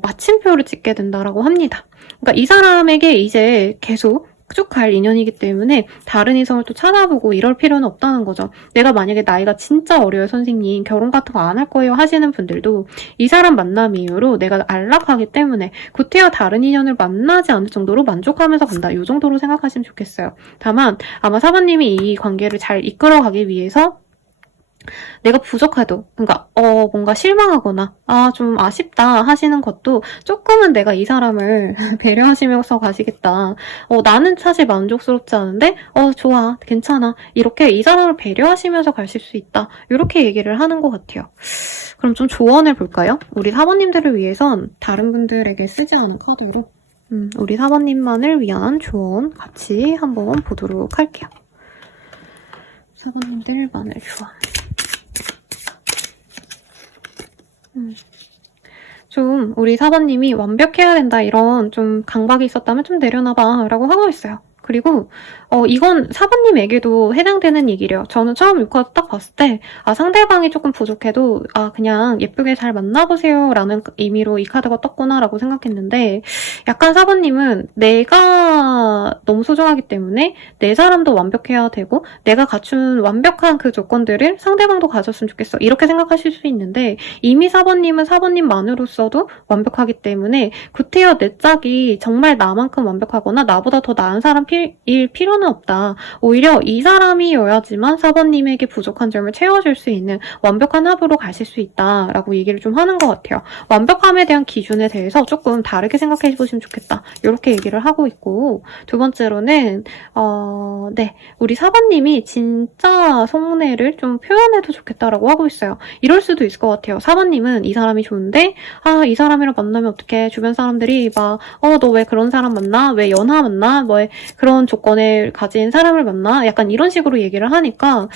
마침표를 찍게 된다라고 합니다. 그러니까 이 사람에게 이제 계속 쭉 갈 인연이기 때문에 다른 이성을 또 찾아보고 이럴 필요는 없다는 거죠. 내가 만약에 나이가 진짜 어려요, 선생님. 결혼 같은 거 안 할 거예요 하시는 분들도 이 사람 만남 이후로 내가 안락하기 때문에 구태여 다른 인연을 만나지 않을 정도로 만족하면서 간다. 이 정도로 생각하시면 좋겠어요. 다만 아마 사부님이 이 관계를 잘 이끌어가기 위해서 내가 부족해도 그러니까 뭔가 실망하거나 좀 아쉽다 하시는 것도 조금은 내가 이 사람을 배려하시면서 가시겠다. 나는 사실 만족스럽지 않은데 좋아 괜찮아 이렇게 이 사람을 배려하시면서 가실 수 있다. 이렇게 얘기를 하는 것 같아요. 그럼 좀 조언을 볼까요? 우리 사부님들을 위해선 다른 분들에게 쓰지 않은 카드로 우리 사부님만을 위한 조언 같이 한번 보도록 할게요. 사부님들만을 조언. 좀 우리 사부님이 완벽해야 된다 이런 좀 강박이 있었다면 좀 내려놔봐 라고 하고 있어요. 그리고 이건 사부님에게도 해당되는 얘기래요. 저는 처음 이 카드 딱 봤을 때 상대방이 조금 부족해도 그냥 예쁘게 잘 만나보세요 라는 의미로 이 카드가 떴구나라고 생각했는데, 약간 사부님은 내가 너무 소중하기 때문에 내 사람도 완벽해야 되고 내가 갖춘 완벽한 그 조건들을 상대방도 가졌으면 좋겠어, 이렇게 생각하실 수 있는데, 이미 사부님은 사부님만으로서도 완벽하기 때문에 구태여 내 짝이 정말 나만큼 완벽하거나 나보다 더 나은 사람일 필요는 없다. 오히려 이 사람이어야지만 사부님에게 부족한 점을 채워줄 수 있는 완벽한 합으로 가실 수 있다라고 얘기를 좀 하는 것 같아요. 완벽함에 대한 기준에 대해서 조금 다르게 생각해 보시면 좋겠다, 이렇게 얘기를 하고 있고, 두 번째로는 네, 우리 사부님이 진짜 속내를 좀 표현해도 좋겠다라고 하고 있어요. 이럴 수도 있을 것 같아요. 사부님은 이 사람이 좋은데 이 사람이랑 만나면 어떡해, 주변 사람들이 막 너 왜 그런 사람 만나, 왜 연하 만나, 뭐 그런 조건을 가진 사람을 만나, 약간 이런 식으로 얘기를 하니까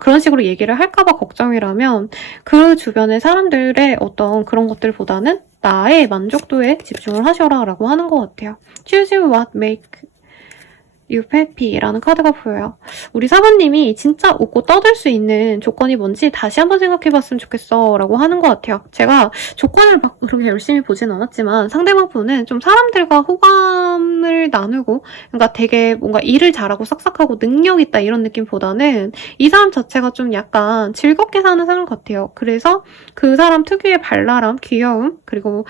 그런 식으로 얘기를 할까봐 걱정이라면 그 주변의 사람들의 어떤 그런 것들보다는 나의 만족도에 집중을 하셔라 라고 하는 것 같아요. Choose what make you happy 라는 카드가 보여요. 우리 사부님이 진짜 웃고 떠들 수 있는 조건이 뭔지 다시 한번 생각해봤으면 좋겠어 라고 하는 것 같아요. 제가 조건을 막 그렇게 열심히 보진 않았지만 상대방 분은 좀 사람들과 호감을 나누고, 그러니까 되게 뭔가 일을 잘하고 싹싹하고 능력 있다 이런 느낌보다는 이 사람 자체가 좀 약간 즐겁게 사는 사람 같아요. 그래서 그 사람 특유의 발랄함, 귀여움, 그리고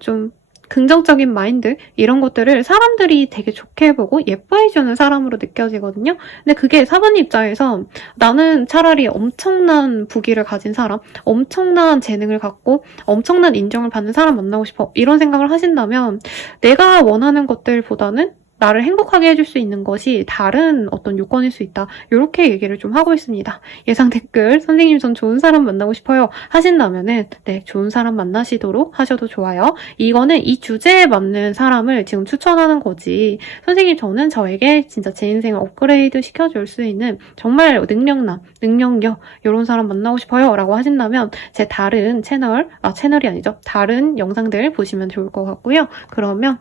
좀 긍정적인 마인드, 이런 것들을 사람들이 되게 좋게 보고 예뻐해주는 사람으로 느껴지거든요. 근데 그게 사부님 입장에서 나는 차라리 엄청난 부귀를 가진 사람, 엄청난 재능을 갖고 엄청난 인정을 받는 사람 만나고 싶어, 이런 생각을 하신다면 내가 원하는 것들보다는 나를 행복하게 해줄 수 있는 것이 다른 어떤 요건일 수 있다, 이렇게 얘기를 좀 하고 있습니다. 예상 댓글 선생님 전 좋은 사람 만나고 싶어요 하신다면은 네, 좋은 사람 만나시도록 하셔도 좋아요. 이거는 이 주제에 맞는 사람을 지금 추천하는 거지, 선생님 저는 저에게 진짜 제 인생을 업그레이드 시켜줄 수 있는 정말 능력남, 능력녀 이런 사람 만나고 싶어요 라고 하신다면 제 다른 채널이 아니죠, 다른 영상들 보시면 좋을 것 같고요. 그러면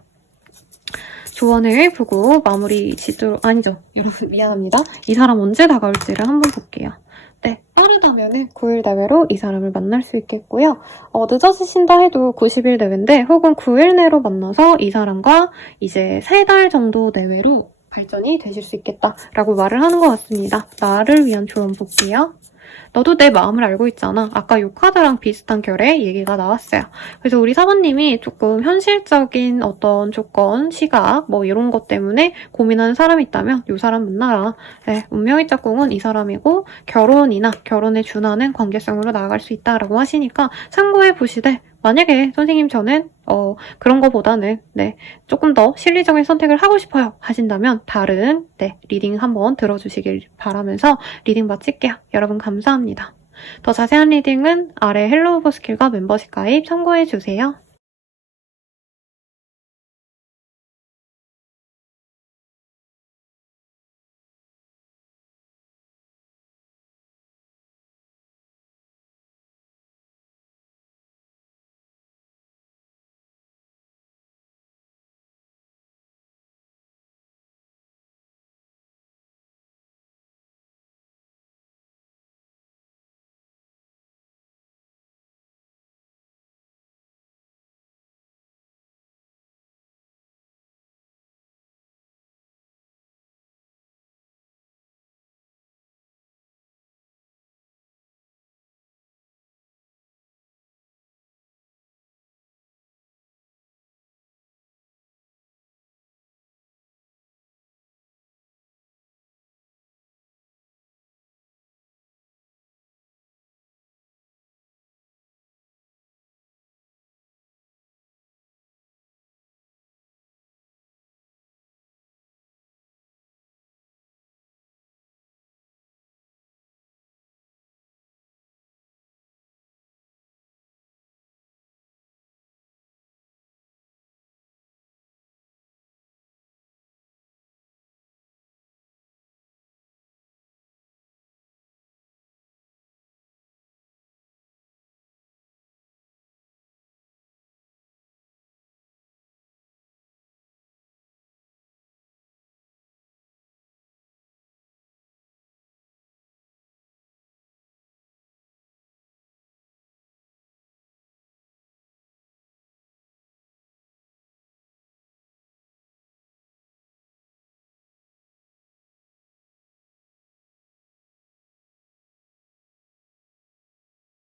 조언을 보고 마무리 짓도록, 아니죠, 여러분 미안합니다. 이 사람 언제 다가올지를 한번 볼게요. 네, 빠르다면은 9일 내외로 이 사람을 만날 수 있겠고요. 늦어지신다 해도 90일 내외인데 혹은 9일 내로 만나서 이 사람과 이제 3달 정도 내외로 발전이 되실 수 있겠다라고 말을 하는 것 같습니다. 나를 위한 조언 볼게요. 너도 내 마음을 알고 있잖아. 아까 요 카드랑 비슷한 결의 얘기가 나왔어요. 그래서 우리 사부님이 조금 현실적인 어떤 조건, 시각 뭐 이런 것 때문에 고민하는 사람이 있다면 요 사람 만나라. 네, 운명의 짝꿍은 이 사람이고 결혼이나 결혼에 준하는 관계성으로 나아갈 수 있다라고 하시니까 참고해 보시되, 만약에 선생님 저는 그런 거보다는 조금 더 실리적인 선택을 하고 싶어요 하신다면 다른 리딩 한번 들어주시길 바라면서 리딩 마칠게요. 여러분 감사합니다. 더 자세한 리딩은 아래 헬로우 버스킬과 멤버십 가입 참고해주세요.